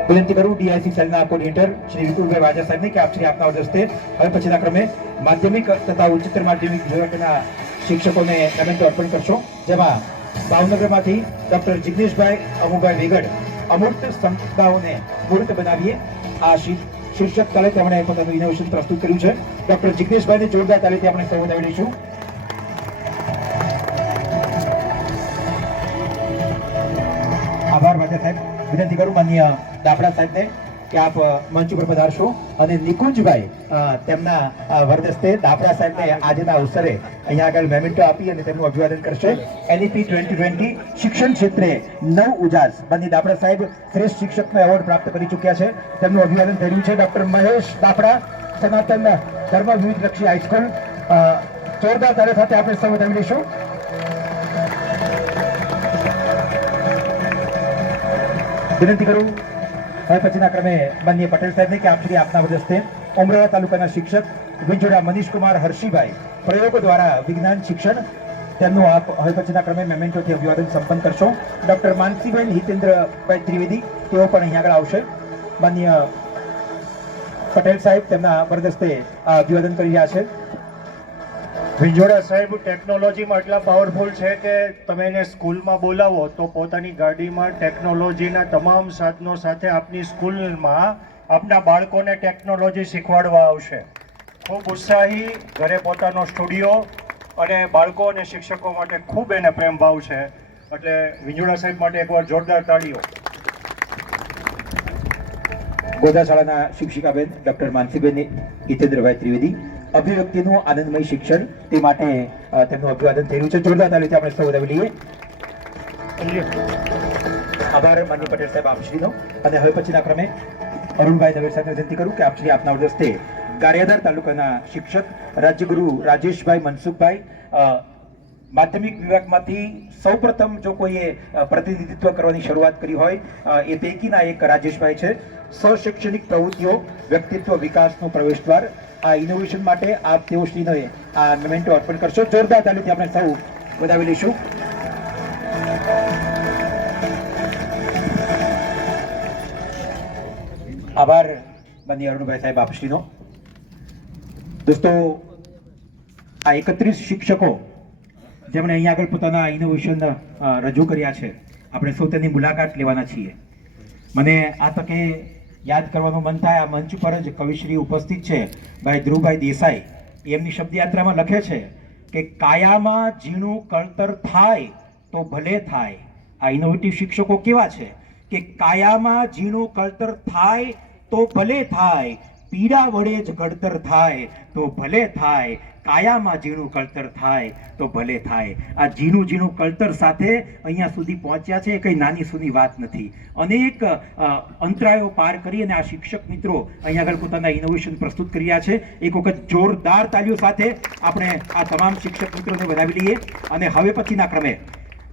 વિનંતી કરું ડીઆઈસી સેલના કોર્ડિનેટર શ્રી વિપુલભાઈ વાજા સાહેબને કે આપ શ્રી આપના હસ્તે હવે પછીના ક્રમે માધ્યમિક તથા ઉચ્ચતર માધ્યમિક વિભાગના શિક્ષકોને મેમેન્ટો અર્પણ કરશો, જેમાં ભાવનગરમાંથી ડોક્ટર જિગ્નેશભાઈ અમુભાઈ વેગડ અમૂર્ત સંસ્થાઓને મૂર્ત બનાવીએ આ શીર્ષક તળે તેમણે પોતાનું ઇનોવેશન પ્રસ્તુત કર્યું છે. ડોક્ટર જિગ્નેશભાઈને જોરદાર તાલીમથી આપણે સૌ વધાવી લઈશું. આભાર વાજા સાહેબ. વિનંતી કરું માનનીય દાપડા સાહેબને કે આપ મંચ ઉપર પધારશો અને નિકુંજભાઈ તેમના વરદસ્તે દાપડા સાહેબને આજના અવસરે અહીંયા આગળ મેમેન્ટો આપી અને તેમનું અભિવાદન કરશે. એનઈપી 2020 શિક્ષણ ક્ષેત્રે નવ ઉજાસ બંને દાપડા સાહેબ શ્રેષ્ઠ શિક્ષકનો એવોર્ડ પ્રાપ્ત કરી ચૂક્યા છે. તેમનું અભિવાદન થયું છે. ડોક્ટર મહેશ દાપડા સનાતન ધર્મ વિવિધલક્ષી હાઈસ્કૂલ. જોરદાર તાળી સાથે આપણે સૌ વધાવી લઈશું. વિનંતી કરું હવે પછીના ક્રમે માનનીય પટેલ સાહેબને કે આપ શ્રી આપના વરદસ્તે ઉમરાળા તાલુકાના શિક્ષક વિંજોડા મનીષકુમાર હર્ષિભાઈ પ્રયોગો દ્વારા વિજ્ઞાન શિક્ષણ તેમનું આપ હવે પછીના ક્રમે મેમેન્ટોથી અભિવાદન સંપન્ન કરશો. ડોક્ટર માનસીબેન હિતેન્દ્રભાઈ ત્રિવેદી તેઓ પણ અહીંયા આગળ આવશે. માનનીય પટેલ સાહેબ તેમના વરદસ્તે અભિવાદન કરી રહ્યા છે. વિંજોડા સાહેબ ટેકનોલોજીમાં એટલા પાવરફુલ છે કે તમે એને સ્કૂલમાં બોલાવો તો પોતાની ગાડીમાં ટેકનોલોજીના તમામ સાધનો સાથે આપની સ્કૂલમાં આપના બાળકોને ટેકનોલોજી શીખવાડવા આવશે. ખૂબ ઉત્સાહી, ઘરે પોતાનો સ્ટુડિયો અને બાળકો અને શિક્ષકો માટે ખૂબ એને પ્રેમ ભાવ છે. એટલે વિંજોડા સાહેબ માટે એકવાર જોરદાર તાળીઓ. ગોધા શાળાના શિક્ષિકાબેન ડોક્ટર માનસીબેન હિતેન્દ્રભાઈ ત્રિવેદી અભિવ્યક્તિનું આનંદમય શિક્ષણ તે માટે તેમનું અભિવાદન થયું છે. જોરદાર તાલીમથી આપણે સૌ વધાવી લઈએ. આભાર માનનીય પટેલ સાહેબ આપશ્રીનો. અને હવે પછીના ક્રમે અરુણભાઈ દવે સાહેબને વિનંતી કરું કે આપશ્રી આપના હસ્તે ગારિયાધાર તાલુકાના શિક્ષક રાજ્યગુરુ રાજેશભાઈ મનસુખભાઈ માધ્યમિક વિભાગમાંથી સૌપ્રથમ જો કોઈએ પ્રતિનિધિત્વ કરવાની શરૂઆત કરી હોય એ પૈકીના એક રાજેશભાઈ છે. સશૈક્ષણિક પ્રવૃત્તિઓ વ્યક્તિત્વ વિકાસનો પ્રવેશદ્વાર આ ઇનોવેશન માટે આપ તેઓશ્રીને આ મેમેન્ટો અર્પણ કરશો. જોરદાર તાલીમથી આપણે સૌ વધાવી લઈશું. આભાર માનનીય અરુણભાઈ સાહેબ આપશ્રીનો. દોસ્તો આ 31 શિક્ષકો જેમણે અહીંયા આગળ પોતાના ઇનોવેશન રજૂ કર્યા છે આપણે સૌ તેની મુલાકાત લેવાના છીએ. મને આ તકે યાદ કરવાનું મન થાય આ મંચ પર જ કવિશ્રી ઉપસ્થિત છે ભાઈ ધ્રુવભાઈ દેસાઈ. એમની શબ્દયાત્રામાં લખે છે કે કાયામાં ઝીણું કળતર થાય તો ભલે થાય. આ ઇનોવેટિવ શિક્ષકો કેવા છે કે કાયામાં ઝીણું કળતર થાય તો ભલે થાય, પીડા વડે જ ઘડતર થાય તો ભલે થાય, કાયામાં ઝીણું કળતર થાય તો ભલે થાય. આ ઝીણું ઝીણું કળતર સાથે અહીંયા સુધી પહોંચ્યા છે એ કંઈ નાની સૂની વાત નથી. અનેક અંતરાયો પાર કરી અને આ શિક્ષક મિત્રો અહીંયા આગળ પોતાના ઇનોવેશન પ્રસ્તુત કર્યા છે. એક વખત જોરદાર તાલીઓ સાથે આપણે આ તમામ શિક્ષક મિત્રોને વધાવી લઈએ. અને હવે પછીના ક્રમે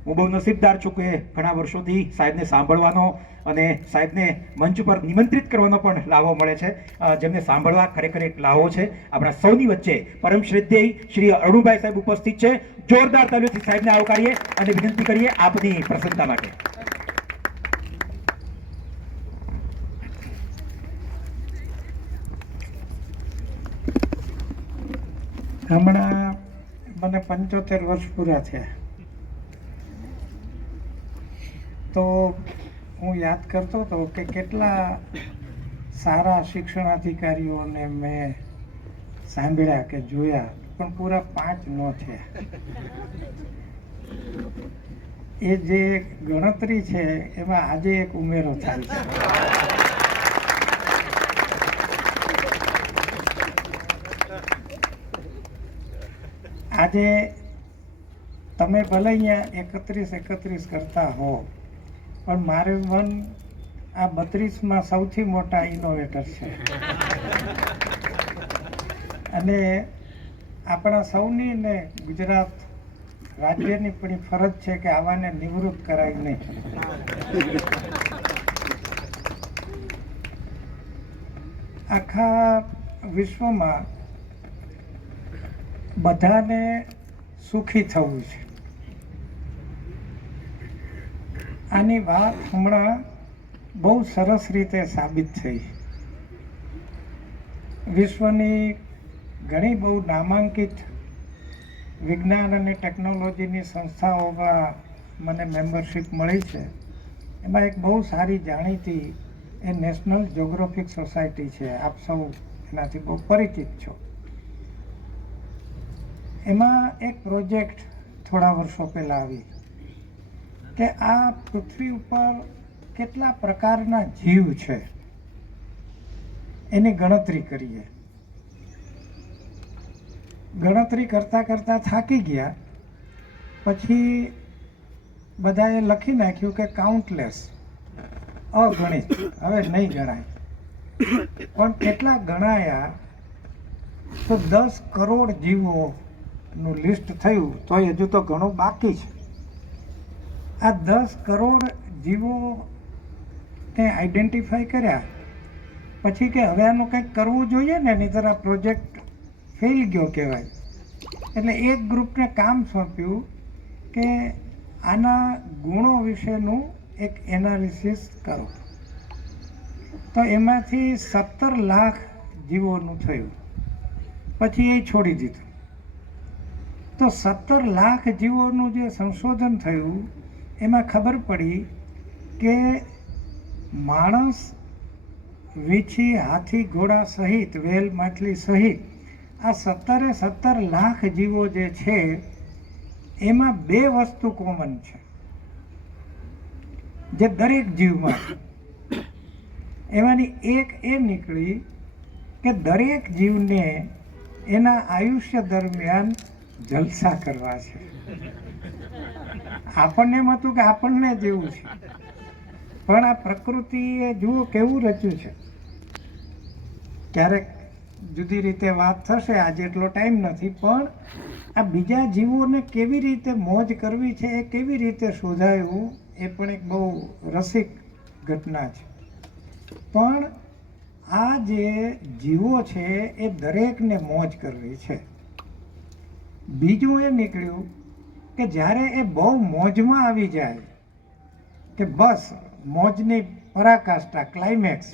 હું બહુ નસીબદાર છું કે ઘણા વર્ષોથી સાહેબને સાંભળવાનો અને સાહેબને મંચ પર નિમંત્રિત કરવાનો પણ લાવો મળે છે. જેમને સાંભળવા ખરેખર એક લાવો છે. આપણા સૌની વચ્ચે પરમ શ્રદ્ધેય શ્રી અરુણભાઈ સાહેબ ઉપસ્થિત છે. જોરદાર તાલીઓથી સાહેબને આવકારીએ અને વિનંતી કરીએ આપની પ્રસન્નતા માટે. હમણાં મને 75 વર્ષ પૂરા થયા તો હું યાદ કરતો હતો કે કેટલા સારા શિક્ષણાધિકારીઓને મેં સાંભળ્યા કે જોયા પણ પૂરા 5 ન થયા. એ જે ગણતરી છે એમાં આજે એક ઉમેરો થાય છે. આજે તમે ભલે અહીંયા 31 કરતા હો, પણ મારે મન આ 32માં સૌથી મોટા ઇનોવેટર છે. અને આપણા સૌની ને ગુજરાત રાજ્યની પણ ફરજ છે કે આવાને નિવૃત્ત કરાય નહીં. આખા વિશ્વમાં બધાને સુખી થવું છે. આની વાત હમણાં બહુ સરસ રીતે સાબિત થઈ. વિશ્વની ઘણી બહુ નામાંકિત વિજ્ઞાન અને ટેકનોલોજીની સંસ્થાઓમાં મને મેમ્બરશિપ મળી છે. એમાં એક બહુ સારી જાણીતી એ નેશનલ જિયોગ્રાફિક સોસાયટી છે. આપ સૌ એનાથી બહુ પરિચિત છો. એમાં એક પ્રોજેક્ટ થોડા વર્ષો પહેલાં આવી કે આ પૃથ્વી ઉપર કેટલા પ્રકારના જીવ છે એની ગણતરી કરીએ. ગણતરી કરતાં કરતાં થાકી ગયા. પછી બધાએ લખી નાખ્યું કે કાઉન્ટલેસ, અગણિત, હવે નહીં ગણાય. પણ કેટલા ગણાયા તો 10 કરોડ જીવોનું લિસ્ટ થયું. તો હજુ તો ઘણું બાકી છે. આ 10 કરોડ જીવોને આઈડેન્ટિફાઈ કર્યા પછી કે હવે આનું કંઈક કરવું જોઈએ ને, નહીંતર આ પ્રોજેક્ટ ફેલ ગયો કહેવાય. એટલે એક ગ્રુપને કામ સોંપ્યું કે આના ગુણો વિશેનું એક એનાલિસિસ કરો. તો એમાંથી 17 લાખ જીવોનું થયું. પછી એ છોડી દીધું. તો 17 લાખ જીવોનું જે સંશોધન થયું એમાં ખબર પડી કે માણસ, વીછી, હાથી, ઘોડા સહિત, વેલ, માછલી સહિત આ 17 લાખ જીવો જે છે એમાં 2 વસ્તુ કોમન છે જે દરેક જીવમાં છે. એમાંની એક એ નીકળી કે દરેક જીવને એના આયુષ્ય દરમિયાન જલસા કરવા છે. આપણને એમ હતું કે આપણને જેવું છે, પણ આ પ્રકૃતિએ જુઓ કેવું રચ્યું છે. ક્યારેક જુદી રીતે વાત થશે, આજે એટલો ટાઈમ નથી, પણ આ બીજા જીવોને કેવી રીતે મોજ કરવી છે એ કેવી રીતે શોધાયું એ પણ એક બહુ રસિક ઘટના છે. પણ આ જે જીવો છે એ દરેકને મોજ કરવી છે. બીજું એ નીકળ્યું કે જ્યારે એ બહુ મોજમાં આવી જાય કે બસ મોજની પરાકાષ્ઠા, ક્લાઇમેક્સ,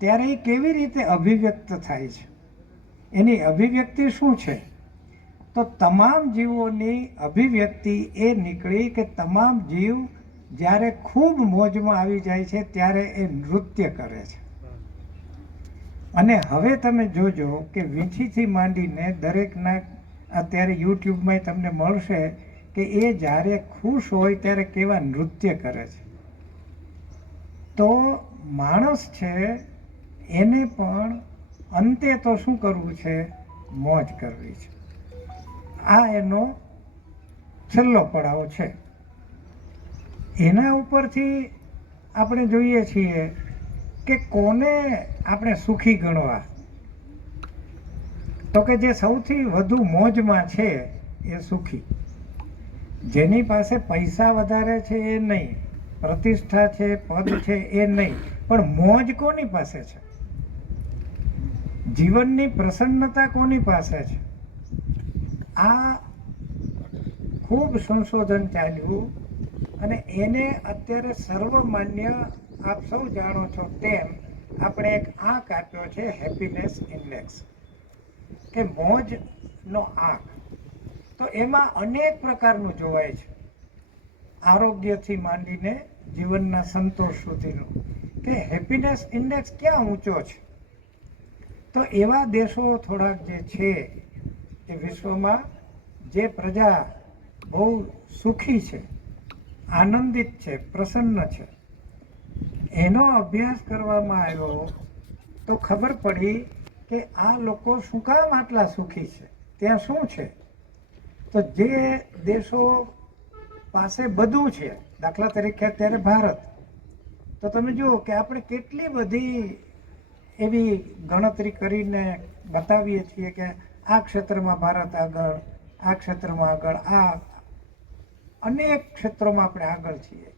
ત્યારે એ કેવી રીતે અભિવ્યક્ત થાય છે, એની અભિવ્યક્તિ શું છે? તો તમામ જીવોની અભિવ્યક્તિ એ નીકળી કે તમામ જીવ જ્યારે ખૂબ મોજમાં આવી જાય છે ત્યારે એ નૃત્ય કરે છે. અને હવે તમે જોજો કે વીંછીથી માંડીને દરેકના અત્યારે યુટ્યુબમાં તમને મળશે કે એ જ્યારે ખુશ હોય ત્યારે કેવા નૃત્ય કરે છે. તો માણસ છે એને પણ અંતે તો શું કરવું છે? મોજ કરવી છે. આ એનો છેલ્લો પડાવ છે. એના ઉપરથી આપણે જોઈએ છીએ કે કોને આપણે સુખી ગણવા? તો કે જે સૌથી વધુ મોજમાં છે એ સુખી. જેની પાસે પૈસા વધારે છે એ નહીં, પ્રતિષ્ઠા છે, પદ છે એ નહીં, પણ મોજ કોની પાસે છે? જીવનની પ્રસન્નતા કોની પાસે છે? આ ખૂબ સંશોધન ચાલ્યું અને એને અત્યારે સર્વમાન્ય, આપ સૌ જાણો છો તેમ, આપણે એક આંક આપ્યો છે હેપીનેસ ઇન્ડેક્સ, કે મોજનો આંક. તો એમાં અનેક પ્રકારનું જોવાય છે, આરોગ્યથી માંડીને જીવનના સંતોષ સુધીનું, કે હેપીનેસ ઇન્ડેક્સ ક્યાં ઊંચો છે. તો એવા દેશો થોડાક જે છે એ વિશ્વમાં જે પ્રજા બહુ સુખી છે, આનંદિત છે, પ્રસન્ન છે, એનો અભ્યાસ કરવામાં આવ્યો તો ખબર પડી કે આ લોકો શું કામ આટલા સુખી છે, ત્યાં શું છે? તો જે દેશો પાસે બધું છે, દાખલા તરીકે અત્યારે ભારત, તો તમે જુઓ કે આપણે કેટલી બધી એવી ગણતરી કરીને બતાવીએ છીએ કે આ ક્ષેત્રમાં ભારત આગળ, આ ક્ષેત્રમાં આગળ, આ અનેક ક્ષેત્રોમાં આપણે આગળ છીએ,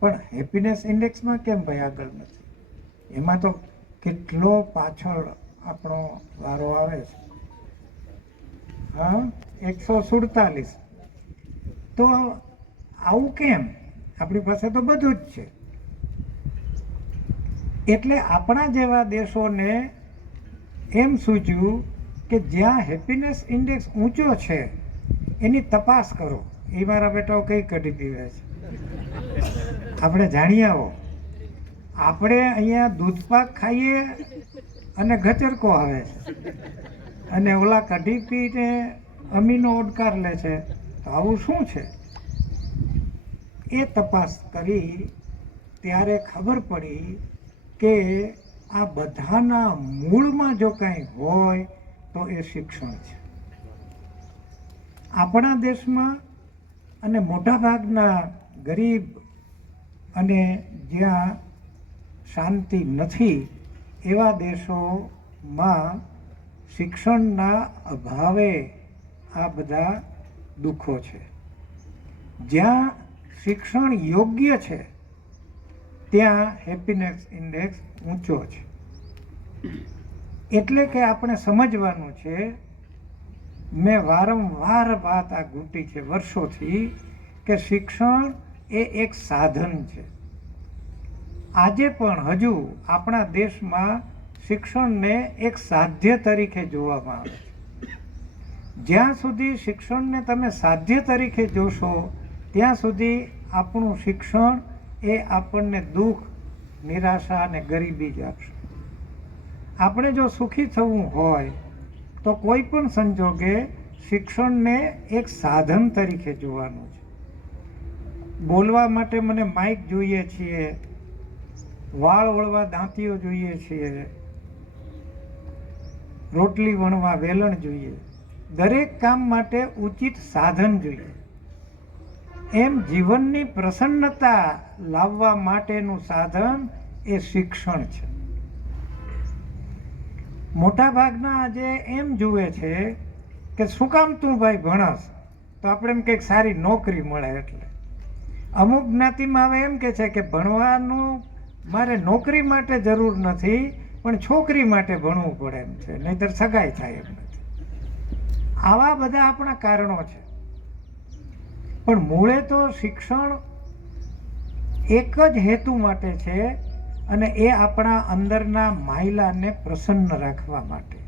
પણ હેપીનેસ ઇન્ડેક્સમાં કેમ ભાઈ આગળ નથી? એમાં તો કેટલો પાછળ આપણો વારો આવે છે. હા, 147. તો આવું કેમ? આપણી પાસે તો બધું જ છે. એટલે આપણા જેવા દેશોને એમ સૂચ્યું કે જ્યાં હેપીનેસ ઇન્ડેક્સ ઊંચો છે એની તપાસ કરો. એ મારા બેટાઓ કઈ કાઢી પીવે છે, આપણે જાણી આવો. આપણે અહીંયા દૂધપાક ખાઈએ અને ગચરકો આવે છે, અને ઓલા કઢી પીને અમીનો ઓડકાર લે છે. તો આવું શું છે? એ તપાસ કરી ત્યારે ખબર પડી કે આ બધાના મૂળમાં જો કાંઈ હોય તો એ શિક્ષણ છે. આપણા દેશમાં અને મોટાભાગના ગરીબ અને જ્યાં શાંતિ નથી એવા દેશોમાં શિક્ષણના અભાવે આ બધા દુઃખો છે. જ્યાં શિક્ષણ યોગ્ય છે ત્યાં હેપીનેસ ઇન્ડેક્સ ઊંચો છે. એટલે કે આપણે સમજવાનું છે, મેં વારંવાર વાત આ ઘૂંટી છે વર્ષોથી, કે શિક્ષણ એ એક સાધન છે. આજે પણ હજુ આપણા દેશમાં શિક્ષણને એક સાધ્ય તરીકે જોવામાં આવે છે. જ્યાં સુધી શિક્ષણને તમે સાધ્ય તરીકે જોશો ત્યાં સુધી આપણું શિક્ષણ એ આપણને દુઃખ, નિરાશા અને ગરીબી જ આપશે. આપણે જો સુખી થવું હોય તો કોઈ પણ સંજોગે શિક્ષણને એક સાધન તરીકે જોવાનું છે. બોલવા માટે મને માઇક જોઈએ છીએ, વાળ વળવા દાંતીઓ જોઈએ છીએ, રોટલી વણવા વેલણ જોઈએ. દરેક કામ માટે ઉચિત સાધન જોઈએ. એમ જીવનની પ્રસન્નતા લાવવા માટેનું સાધન એ શિક્ષણ છે. મોટા ભાગના આજે એમ જુએ છે કે શું કામ તું ભાઈ ભણસ, તો આપણે એમ કંઈક સારી નોકરી મળે. એટલે અમુક જ્ઞાતિમાં હવે એમ કે છે કે ભણવાનું મારે નોકરી માટે જરૂર નથી, પણ છોકરી માટે ભણવું પડે એમ છે, નહીંતર સગાઈ થાય એમ નથી. આવા બધા આપણા કારણો છે. પણ મૂળે તો શિક્ષણ એક જ હેતુ માટે છે, અને એ આપણા અંદરના માયલાને પ્રસન્ન રાખવા માટે.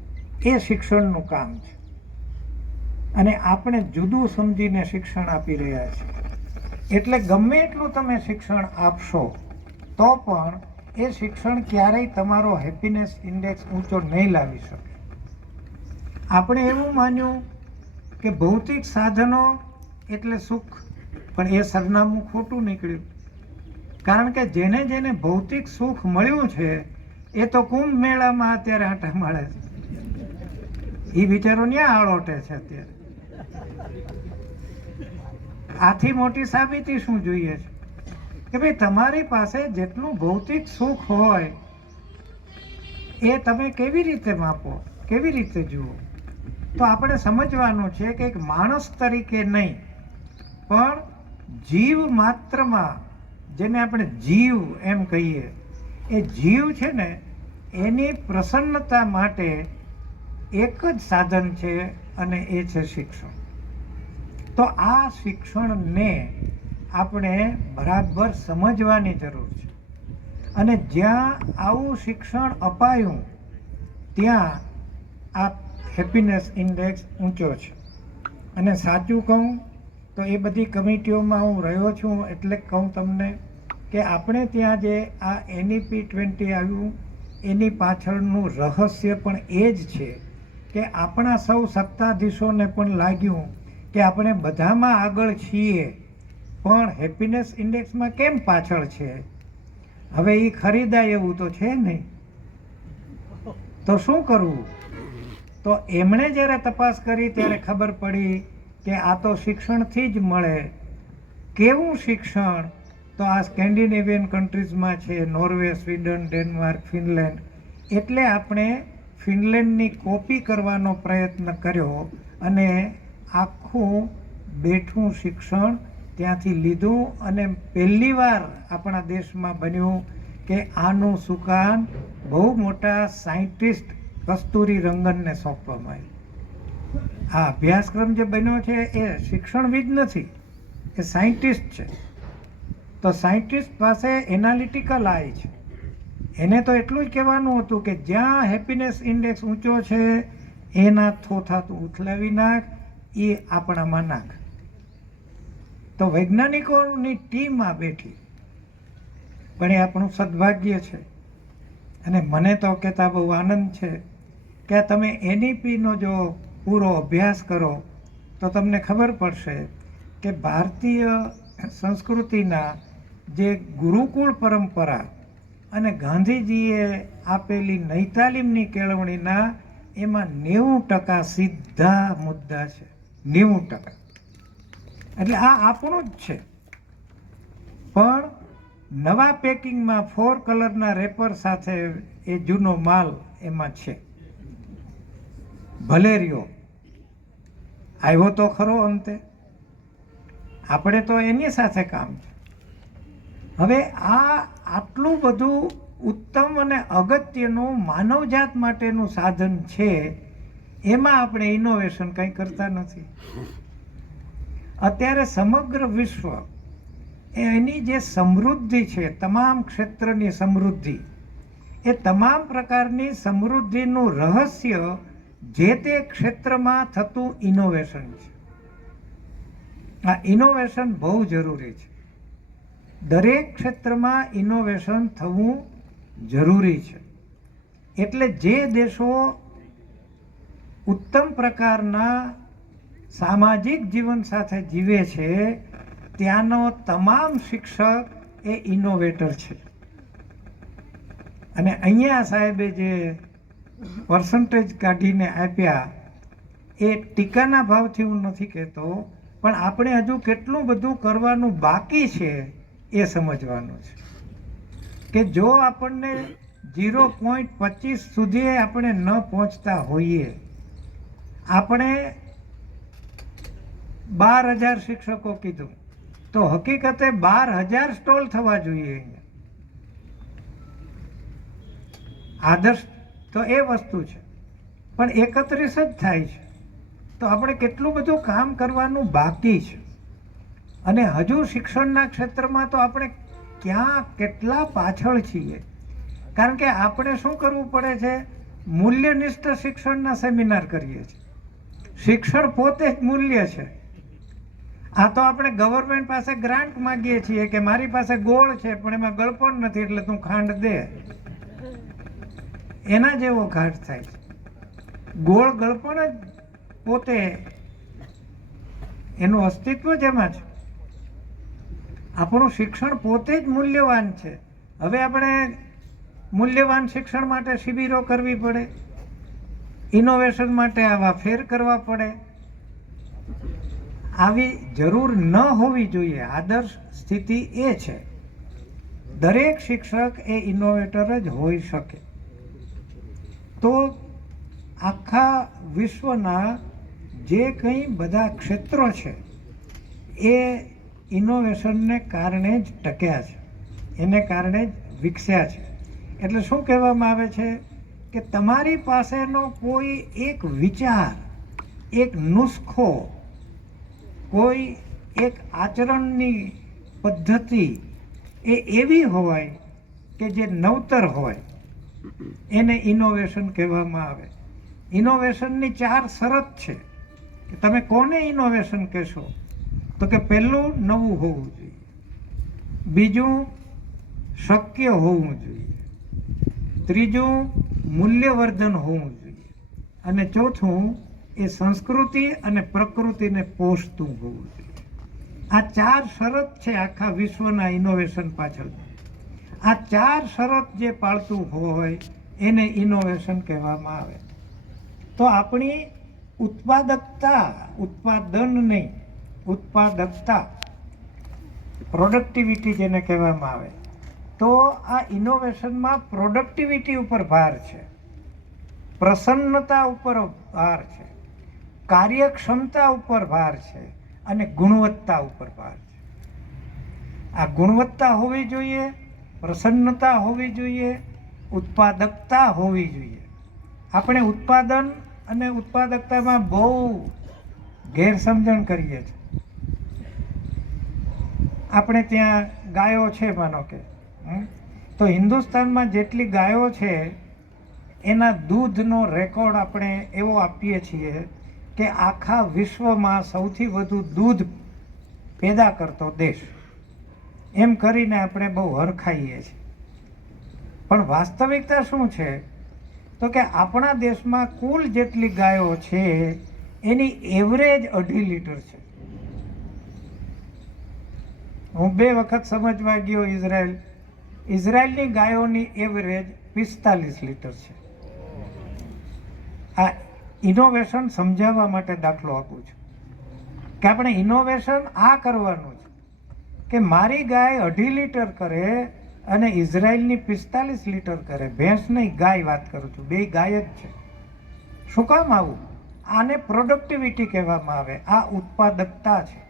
એ શિક્ષણનું કામ છે. અને આપણે જુદું સમજીને શિક્ષણ આપી રહ્યા છીએ. એટલે ગમે એટલું તમે શિક્ષણ આપશો તો પણ એ શિક્ષણ ક્યારેય તમારો હેપીનેસ ઇન્ડેક્સ ઊંચો નહીં લાવી શકે. આપણે એવું માન્યું કે ભૌતિક સાધનો એટલે સુખ, પણ એ સરનામું ખોટું નીકળ્યું. કારણ કે જેને જેને ભૌતિક સુખ મળ્યું છે એ તો કુંભ મેળામાં અત્યારે આંટા માળે છે. એ બિચારો ન્યા આળોટે છે અત્યારે. આથી મોટી સાબિતી શું જોઈએ છે કે ભાઈ તમારી પાસે જેટલું ભૌતિક સુખ હોય એ તમે કેવી રીતે માપો, કેવી રીતે જુઓ? તો આપણે સમજવાનું છે કે એક માણસ તરીકે નહીં, પણ જીવ માત્રમાં, જેને આપણે જીવ એમ કહીએ, એ જીવ છે ને એની પ્રસન્નતા માટે એક જ સાધન છે, અને એ છે શિક્ષણ. તો આ શિક્ષણને આપણે બરાબર સમજવાની જરૂર છે. અને જ્યાં આવું શિક્ષણ અપાયું ત્યાં આ હેપીનેસ ઇન્ડેક્સ ઊંચો છે. અને સાચું કહું તો એ બધી કમિટીઓમાં હું રહ્યો છું, એટલે કહું તમને કે આપણે ત્યાં જે આ NEP 20 આવ્યું એની પાછળનું રહસ્ય પણ એ જ છે કે આપણા સૌ સત્તાધીશોને પણ લાગ્યું કે આપણે બધામાં આગળ છીએ, પણ હેપીનેસ ઇન્ડેક્સમાં કેમ પાછળ છે? હવે એ ખરીદાય એવું તો છે નહીં, તો શું કરવું? તો એમણે જ્યારે તપાસ કરી ત્યારે ખબર પડી કે આ તો શિક્ષણથી જ મળે. કેવું શિક્ષણ? તો આ સ્કેન્ડિનેવિયન કન્ટ્રીઝમાં છે, નોર્વે, સ્વીડન, ડેનમાર્ક, ફિનલેન્ડ. એટલે આપણે ફિનલેન્ડની કોપી કરવાનો પ્રયત્ન કર્યો અને આખું બેઠું શિક્ષણ ત્યાંથી લીધું અને પહેલીવાર આપણા દેશમાં બન્યું કે આનું સુકાન બહુ મોટા સાયન્ટિસ્ટ કસ્તુરી રંગનને સોંપવામાં આવ્યું. આ અભ્યાસક્રમ જે બન્યો છે એ શિક્ષણવિદ નથી, એ સાયન્ટિસ્ટ છે. તો સાયન્ટિસ્ટ પાસે એનાલિટિકલ આય છે. એને તો એટલું જ કહેવાનું હતું કે જ્યાં હેપીનેસ ઇન્ડેક્સ ઊંચો છે એના થોથા તું ઉથલાવી નાખ, એ આપણામાં નાખ. તો વૈજ્ઞાનિકોની ટીમ આ બેઠી, પણ એ આપણું સદભાગ્ય છે. અને મને તો કહેતા બહુ આનંદ છે કે તમે એનઈપીનો જો પૂરો અભ્યાસ કરો તો તમને ખબર પડશે કે ભારતીય સંસ્કૃતિના જે ગુરુકુળ પરંપરા અને ગાંધીજીએ આપેલી નૈતાલીમની કેળવણીના એમાં 90% સીધા મુદ્દા છે. 90%. એટલે આ આપણું જ છે, પણ નવા પેકિંગમાં 4 કલરના રેપર સાથે એ જૂનો માલ એમાં છે. ભલે રહ્યો, આવ્યો તો ખરો અંતે. આપણે તો એની સાથે કામ છે. હવે આ આટલું બધું ઉત્તમ અને અગત્યનું માનવજાત માટેનું સાધન છે, એમાં આપણે ઇનોવેશન કંઈ કરતા નથી. અત્યારે સમગ્ર વિશ્વ એની જે સમૃદ્ધિ છે, તમામ ક્ષેત્રની સમૃદ્ધિ, એ તમામ પ્રકારની સમૃદ્ધિનું રહસ્ય જે તે ક્ષેત્રમાં થતું ઇનોવેશન છે. આ ઇનોવેશન બહુ જરૂરી છે. દરેક ક્ષેત્રમાં ઇનોવેશન થવું જરૂરી છે. એટલે જે દેશો ઉત્તમ પ્રકારના સામાજિક જીવન સાથે જીવે છે ત્યાંનો તમામ શિક્ષક એ ઇનોવેટર છે. અને અહીંયા સાહેબે જે પર્સન્ટેજ કાઢીને આપ્યા એ ટીકાના ભાવથી હું નથી કહેતો, પણ આપણે હજુ કેટલું બધું કરવાનું બાકી છે એ સમજવાનું છે. કે જો આપણને 0.25 સુધી આપણે ન પહોંચતા હોઈએ, આપણે 12,000 શિક્ષકો કીધું, તો હકીકતે 12,000 સ્ટોલ થવા જોઈએ અહીંયા. આદર્શ તો એ વસ્તુ છે, પણ 31 જ થાય છે. તો આપણે કેટલું બધું કામ કરવાનું બાકી છે. અને હજુ શિક્ષણના ક્ષેત્રમાં તો આપણે ક્યાં કેટલા પાછળ છીએ. કારણ કે આપણે શું કરવું પડે છે? મૂલ્યનિષ્ઠ શિક્ષણના સેમિનાર કરીએ છીએ. શિક્ષણ પોતે જ મૂલ્ય છે. આ તો આપણે ગવર્મેન્ટ પાસે ગ્રાન્ટ માગીએ છીએ કે મારી પાસે ગોળ છે પણ એમાં ગળપણ નથી એટલે તું ખાંડ દે. એના જેવો ઘાટ થાય છે. ગોળ ગળપણ જ પોતે એનું અસ્તિત્વ જ એમાં છે. આપણું શિક્ષણ પોતે જ મૂલ્યવાન છે. હવે આપણે મૂલ્યવાન શિક્ષણ માટે શિબિરો કરવી પડે, ઇનોવેશન માટે આવા ફેર કરવા પડે. આવી જરૂર ન હોવી જોઈએ. આદર્શ સ્થિતિ એ છે દરેક શિક્ષક એ ઇનોવેટર જ હોઈ શકે. તો આખા વિશ્વના જે કંઈ બધા ક્ષેત્રો છે એ ઇનોવેશનને કારણે જ ટક્યા છે, એને કારણે જ વિકસ્યા છે. એટલે શું કહેવામાં આવે છે કે તમારી પાસેનો કોઈ એક વિચાર, એક નુસ્ખો, કોઈ એક આચરણની પદ્ધતિ એ એવી હોય કે જે નવતર હોય, એને ઇનોવેશન કહેવામાં આવે. ઇનોવેશનની 4 શરત છે કે તમે કોને ઇનોવેશન કહેશો? તો કે પહેલું નવું હોવું જોઈએ, બીજું શક્ય હોવું જોઈએ, ત્રીજું મૂલ્યવર્ધન હોવું જોઈએ, અને ચોથું એ સંસ્કૃતિ અને પ્રકૃતિને પોષતું હોવું જોઈએ. આ 4 શરત છે આખા વિશ્વના ઇનોવેશન પાછળ. આ 4 શરત જે પાળતું હોય એને ઇનોવેશન કહેવામાં આવે. તો આપણી ઉત્પાદકતા, ઉત્પાદન નહીં, ઉત્પાદકતા, પ્રોડક્ટિવિટી જેને કહેવામાં આવે, તો આ ઇનોવેશનમાં પ્રોડક્ટિવિટી ઉપર ભાર છે, પ્રસન્નતા ઉપર ભાર છે, કાર્યક્ષમતા ઉપર ભાર છે અને ગુણવત્તા ઉપર ભાર છે. આ ગુણવત્તા હોવી જોઈએ, પ્રસન્નતા હોવી જોઈએ, ઉત્પાદકતા હોવી જોઈએ. આપણે ઉત્પાદન અને ઉત્પાદકતામાં બહુ ગેરસમજણ કરીએ છીએ. આપણે ત્યાં ગાયો છે માનો કે, તો હિન્દુસ્તાનમાં જેટલી ગાયો છે એના દૂધનો રેકોર્ડ આપણે એવો આપીએ છીએ કે આખા વિશ્વમાં સૌથી વધુ દૂધ પેદા કરતો દેશ, એમ કરીને આપણે બહુ હરખાઈએ છીએ. પણ વાસ્તવિકતા શું છે તો કે આપણા દેશમાં કુલ જેટલી ગાયો છે એની એવરેજ 2.5 લીટર છે. હું 2 વખત સમજવા ગયો ઇઝરાયલની ગાયોની એવરેજ 45 લીટર છે. આ ઇનોવેશન સમજાવવા માટે દાખલો આપું છું કે આપણે ઇનોવેશન આ કરવાનું છે કે મારી ગાય 2.5 લીટર કરે અને ઇઝરાયલની 45 લીટર કરે. ભેંસ નહીં, ગાય વાત કરું છું, બે ગાય જ છે. શું કામ આવું? આને પ્રોડક્ટિવિટી કહેવામાં આવે, આ ઉત્પાદકતા છે.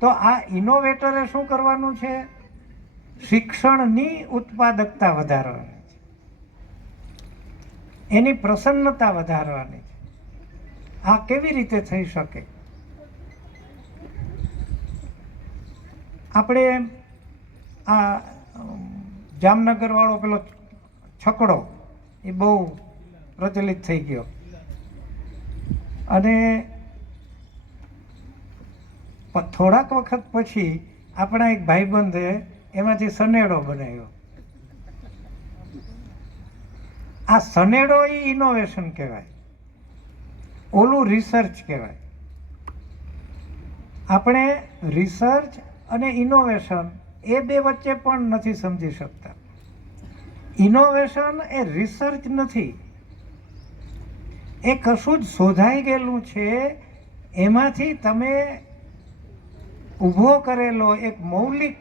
તો આ ઇનોવેટરે શું કરવાનું છે? શિક્ષણની ઉત્પાદકતા વધારવાની છે, એની પ્રસન્નતા વધારવાની છે. આ કેવી રીતે થઈ શકે? આપણે આ જામનગર વાળો પેલો છકડો એ બહુ પ્રચલિત થઈ ગયો અને થોડાક વખત પછી આપણા એક ભાઈબંધે એમાંથી સનેડો બનાવ્યો. આ સનેડો એ ઇનોવેશન કહેવાય, ઓલું રિસર્ચ કહેવાય. આપણે રિસર્ચ અને ઇનોવેશન એ બે વચ્ચે પણ નથી સમજી શકતા. ઇનોવેશન એ રિસર્ચ નથી, એ કશું જ શોધાઈ ગયેલું છે, એમાંથી તમે ઊભો કરેલો એક મૌલિક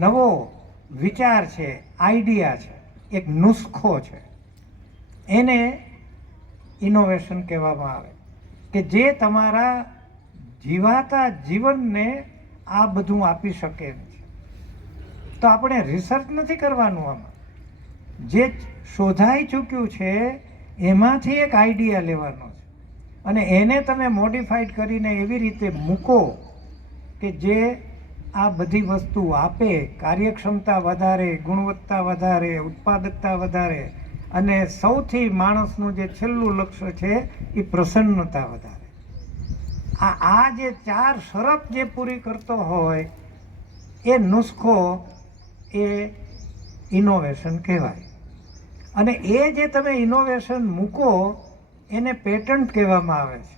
નવો વિચાર છે, આઈડિયા છે, એક નુસ્ખો છે, એને ઇનોવેશન કહેવામાં આવે કે જે તમારા જીવાતા જીવનને આ બધું આપી શકે એમ છે. તો આપણે રિસર્ચ નથી કરવાનું, આમાં જે શોધાઈ ચૂક્યું છે એમાંથી એક આઈડિયા લેવાનો છે અને એને તમે મોડિફાઈડ કરીને એવી રીતે મૂકો કે જે આ બધી વસ્તુ આપે, કાર્યક્ષમતા વધારે, ગુણવત્તા વધારે, ઉત્પાદકતા વધારે અને સૌથી માણસનું જે છેલ્લું લક્ષ્ય છે એ પ્રસન્નતા વધારે. આ જે 4 શરત જે પૂરી કરતો હોય એ નુસ્ખો એ ઇનોવેશન કહેવાય. અને એ જે તમે ઇનોવેશન મૂકો એને પેટન્ટ કહેવામાં આવે છે.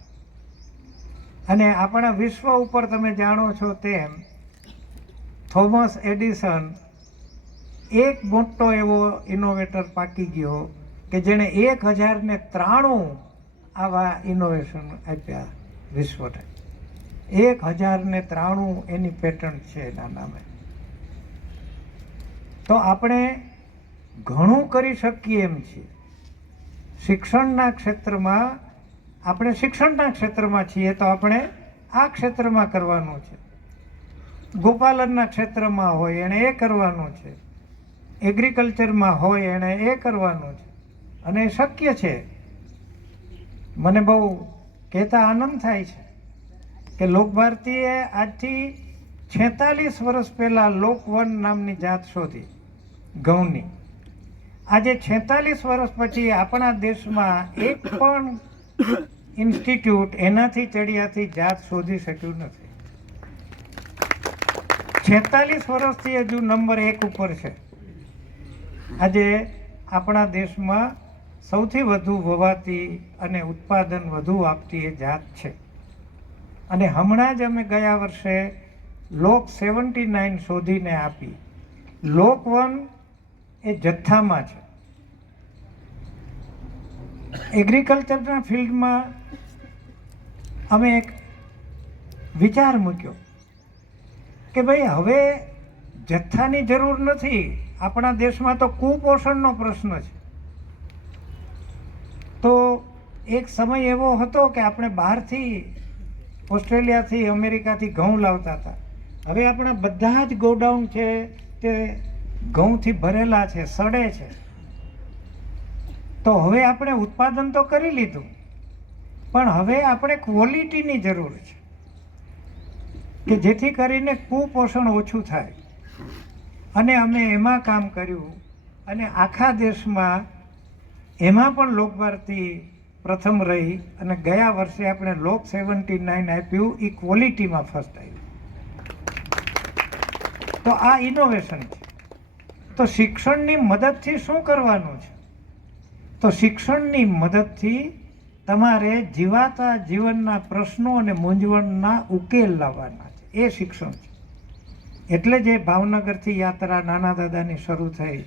અને આપણા વિશ્વ ઉપર તમે જાણો છો તેમ થોમસ એડિસન એક મોટો એવો ઇનોવેટર પાકી ગયો કે જેણે 1093 આવા ઇનોવેશન આપ્યા વિશ્વને. 1093 એની પેટન્ટ છે એના નામે. તો આપણે ઘણું કરી શકીએ એમ છીએ. શિક્ષણના ક્ષેત્રમાં આપણે શિક્ષણના ક્ષેત્રમાં છીએ તો આપણે આ ક્ષેત્રમાં કરવાનું છે. ગોપાલનના ક્ષેત્રમાં હોય એણે એ કરવાનું છે, એગ્રીકલ્ચરમાં હોય એણે એ કરવાનું છે અને એ શક્ય છે. મને બહુ કહેતા આનંદ થાય છે કે લોકભારતીએ આજથી 46 વર્ષ પહેલાં લોકવન નામની જાત શોધી, ઘઉંની. આજે 46 વર્ષ પછી આપણા દેશમાં એક પણ ઇન્સ્ટિટ્યૂટ એનાથી ચડિયાથી જાત શોધી શક્યું નથી. 46 વર્ષથી હજુ નંબર 1 ઉપર છે. આજે આપણા દેશમાં સૌથી વધુ વવાતી અને ઉત્પાદન વધુ આપતી એ જાત છે. અને હમણાં જ અમે ગયા વર્ષે લોક 79 શોધીને આપી. લોક 1 એ જથ્થામાં છે. એગ્રીકલ્ચરના ફિલ્ડમાં અમે એક વિચાર મૂક્યો કે ભાઈ હવે જથ્થાની જરૂર નથી. આપણા દેશમાં તો કુપોષણનો પ્રશ્ન છે. તો એક સમય એવો હતો કે આપણે બહારથી ઓસ્ટ્રેલિયાથી અમેરિકાથી ઘઉં લાવતા હતા. હવે આપણા બધા જ ગોડાઉન છે તે ઘઉંથી ભરેલા છે, સડે છે. તો હવે આપણે ઉત્પાદન તો કરી લીધું, પણ હવે આપણે ક્વોલિટીની જરૂર છે કે જેથી કરીને કુપોષણ ઓછું થાય. અને અમે એમાં કામ કર્યું અને આખા દેશમાં એમાં પણ લોકભારતી પ્રથમ રહી અને ગયા વર્ષે આપણે લોક 79 આપ્યું, એ ક્વોલિટીમાં ફર્સ્ટ આવ્યું. તો આ ઇનોવેશન છે. તો શિક્ષણની મદદથી શું કરવાનું છે? તો શિક્ષણની મદદથી તમારે જીવાતા જીવનના પ્રશ્નો અને મૂંઝવણના ઉકેલ લાવવાના છે. એ શિક્ષણ છે. એટલે જે ભાવનગરથી યાત્રા નાના દાદાની શરૂ થઈ,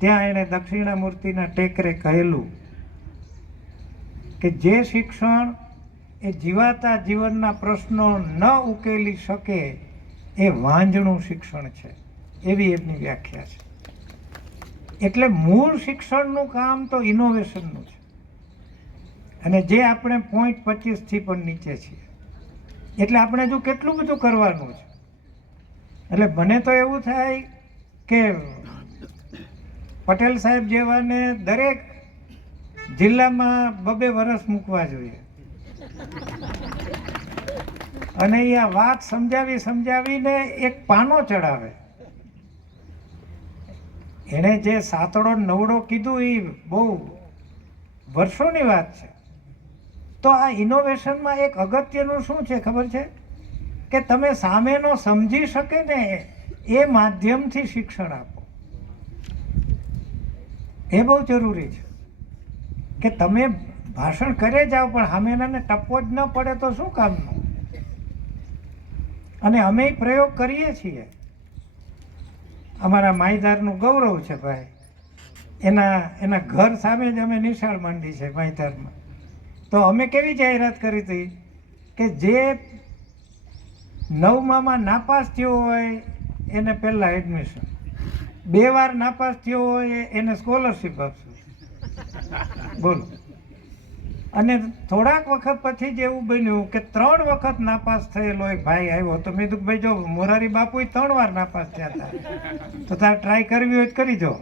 ત્યાં એણે દક્ષિણામૂર્તિના ટેકરે કહેલું કે જે શિક્ષણ એ જીવાતા જીવનના પ્રશ્નો ન ઉકેલી શકે એ વાંજણું શિક્ષણ છે, એવી એમની વ્યાખ્યા છે. એટલે મૂળ શિક્ષણનું કામ તો ઇનોવેશનનું છે. અને જે આપણે 0.25થી પણ નીચે છીએ, એટલે આપણે જો કેટલું બધું કરવાનું છે. એટલે મને તો એવું થાય કે પટેલ સાહેબ જેવાને દરેક જિલ્લામાં 2 વર્ષ મૂકવા જોઈએ અને એ આ વાત સમજાવીને એક પાનો ચડાવે. એણે જે સાતડો નવડો કીધું એ બહુ વર્ષોની વાત છે. તો આ ઇનોવેશનમાં એક અગત્યનું શું છે ખબર છે? કે તમે સામેનો સમજી શકે ને એ માધ્યમથી શિક્ષણ આપો. એ બહુ જરૂરી છે કે તમે ભાષણ કરે જાઓ પણ સામેનાને ટપ્પો જ ન પડે તો શું કામનું. અને અમે પ્રયોગ કરીએ છીએ. અમારા માહીધારનું ગૌરવ છે ભાઈ, એના ઘર સામે જ અમે નિશાળ માંડી છે માહીધારમાં. તો અમે કેવી જાહેરાત કરી હતી કે જે 9માં નાપાસ થયો હોય એને પહેલાં એડમિશન, 2 વાર નાપાસ થયો હોય એને સ્કોલરશીપ આપશું. બોલો. અને થોડાક વખત પછી જ એવું બન્યું કે 3 વખત નાપાસ થયેલો એક ભાઈ આવ્યો. તો મેં કીધું ભાઈ જો મોરારી બાપુ 3 વાર નાપાસ થયા હતા, તો તારે ટ્રાય કરવી હોય તો કરી દો.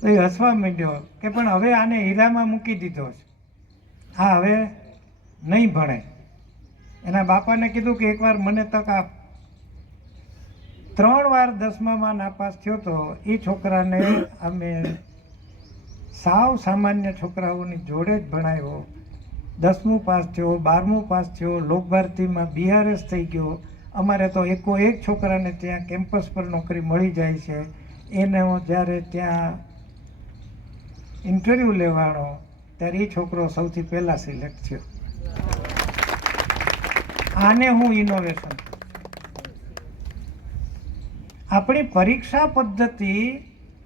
તો એ હસવા માંડ્યો કે પણ હવે આને હીરામાં મૂકી દીધો છે, હા હવે નહીં ભણે. એના બાપાને કીધું કે એકવાર મને તક આપ. 3 વાર 10માં નાપાસ થયો તો એ છોકરાને અમે સાવ સામાન્ય છોકરાઓની જોડે જ ભણાવ્યો. 10મું પાસ થયો, 12મું પાસ થયો, લોકભારતીમાં BRS થઈ ગયો. અમારે તો એક છોકરાને ત્યાં કેમ્પસ પર નોકરી મળી જાય છે. એને જ્યારે ત્યાં ઇન્ટરવ્યૂ લેવાનો ત્યારે એ છોકરો સૌથી પહેલાં સિલેક્ટ થયો. આને હું ઇનોવેશન. આપણી પરીક્ષા પદ્ધતિ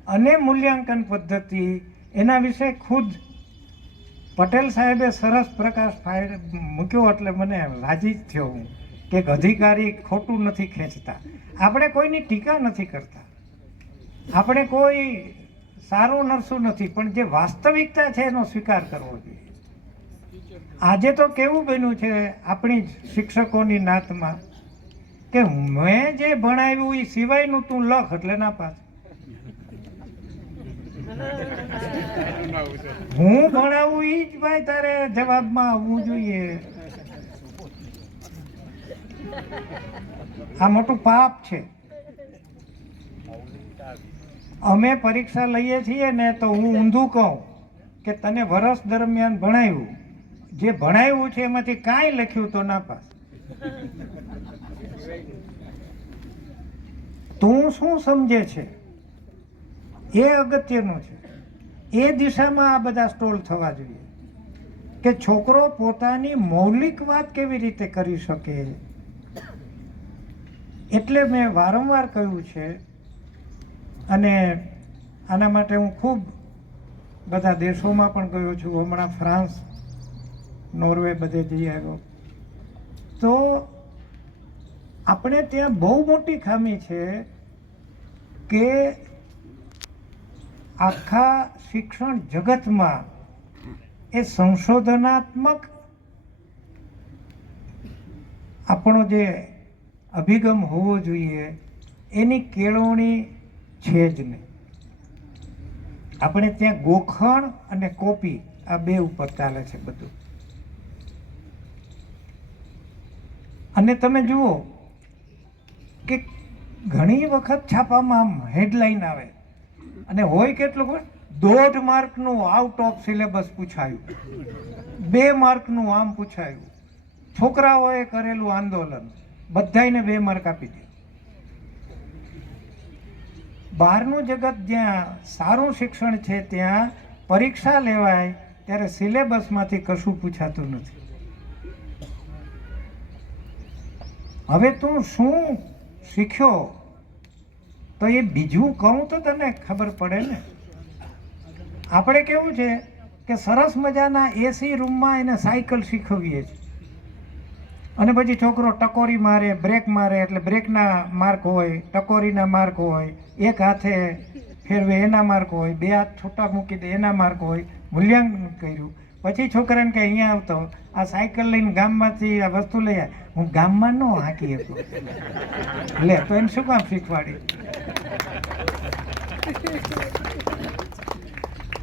અને મૂલ્યાંકન પદ્ધતિ એના વિશે ખુદ પટેલ સાહેબે સરસ પ્રકાશ મૂક્યો. એટલે મને રાજી જ થયો હું કે એક અધિકારી ખોટું નથી ખેંચતા. આપણે કોઈની ટીકા નથી કરતા, આપણે કોઈ સારું નરસું નથી, પણ જે વાસ્તવિકતા છે એનો સ્વીકાર કરવો જોઈએ. આજે તો કેવું બન્યું છે આપણી શિક્ષકોની નાતમાં કે મેં જે ભણાવ્યું એ સિવાયનું તું લખ એટલે નાપાસ. હું ભણાવું એ જ ભાઈ તારે જવાબમાં આવવું જોઈએ. આ મોટું પાપ છે. અમે પરીક્ષા લઈએ છીએ ને તો હું ઊંધું કહું કે તને વર્ષ દરમિયાન ભણાવ્યું, જે ભણાવ્યું છે એમાંથી કાંઈ લખ્યું તો નાપાસ. તું શું સમજે છે એ અગત્યનું છે. એ દિશામાં આ બધા સ્ટોલ થવા જોઈએ કે છોકરો પોતાની મૌલિક વાત કેવી રીતે કરી શકે. એટલે મેં વારંવાર કહ્યું છે અને આના માટે હું ખૂબ બધા દેશોમાં પણ ગયો છું. હમણાં ફ્રાન્સ નોર્વે બધે જઈ આવ્યો. તો આપણે ત્યાં બહુ મોટી ખામી છે કે આખા શિક્ષણ જગતમાં એ સંશોધનાત્મક આપણો જે અભિગમ હોવો જોઈએ એની કેળવણી છે જ નહીં. આપણે ત્યાં ગોખણ અને કોપી આ બે ઉપર ચાલે છે બધું. અને તમે જુઓ કે ઘણી વખત છાપામાં આમ હેડલાઇન આવે અને હોય કેટલું હોય, 1.5 માર્કનું આઉટ ઓફ સિલેબસ પૂછાયું, 2 માર્કનું આમ પૂછાયું. છોકરાઓએ કરેલું આંદોલન, બધાયને 2 માર્ક આપી દે. બહારનું જગત જ્યાં સારું શિક્ષણ છે ત્યાં પરીક્ષા લેવાય ત્યારે સિલેબસમાંથી કશું પૂછાતું નથી. હવે તું શું શીખ્યો તો એ બીજું કહું તો તને ખબર પડે ને. આપણે કેવું છે કે સરસ મજાના એસી રૂમમાં એને સાયકલ શીખવીએ છીએ અને પછી છોકરો ટકોરી મારે, બ્રેક મારે એટલે બ્રેકના માર્ક હોય, ટકોરીના માર્ક હોય, એક હાથે ફેરવે એના માર્ક હોય, 2 હાથ છૂટા મૂકી દે એના માર્ક હોય. મૂલ્યાંકન કર્યું પછી છોકરાને કે અહીંયા આવતો આ સાયકલ લઈને ગામમાંથી આ વસ્તુ લઈ આવે. હું ગામમાં ન હાંકી શકું, લે તો એને શું કામ શીખવાડી?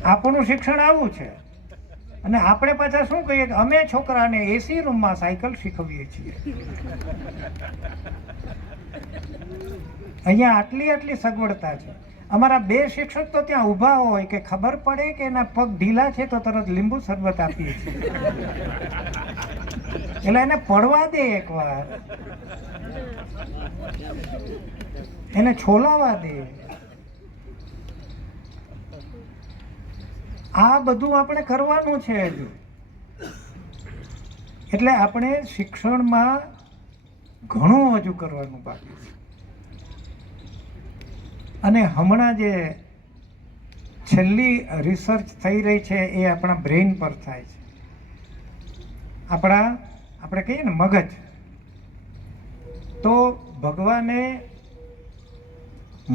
આપણું શિક્ષણ આવું છે. અને આપણે પાછા શું કહીએ કે અમે છોકરાને એસી રૂમમાં સાયકલ શીખવીએ છીએ. અહીંયા આટલી સગવડતા છે. અમારા 2 શિક્ષક તો ત્યાં ઊભા હોય કે ખબર પડે કે એના પગ ઢીલા છે તો તરત લીંબુ શરબત આપીએ છીએ. એટલે એને પડવા દે, એકવાર એને છોલાવા દે. આ બધું આપણે કરવાનું છે હજુ. એટલે આપણે શિક્ષણમાં ઘણું હજુ કરવાનું બાકી છે. અને હમણાં જે છેલ્લી રિસર્ચ થઈ રહી છે એ આપણા બ્રેઇન પર થાય છે. આપણે કહીએ ને મગજ, તો ભગવાને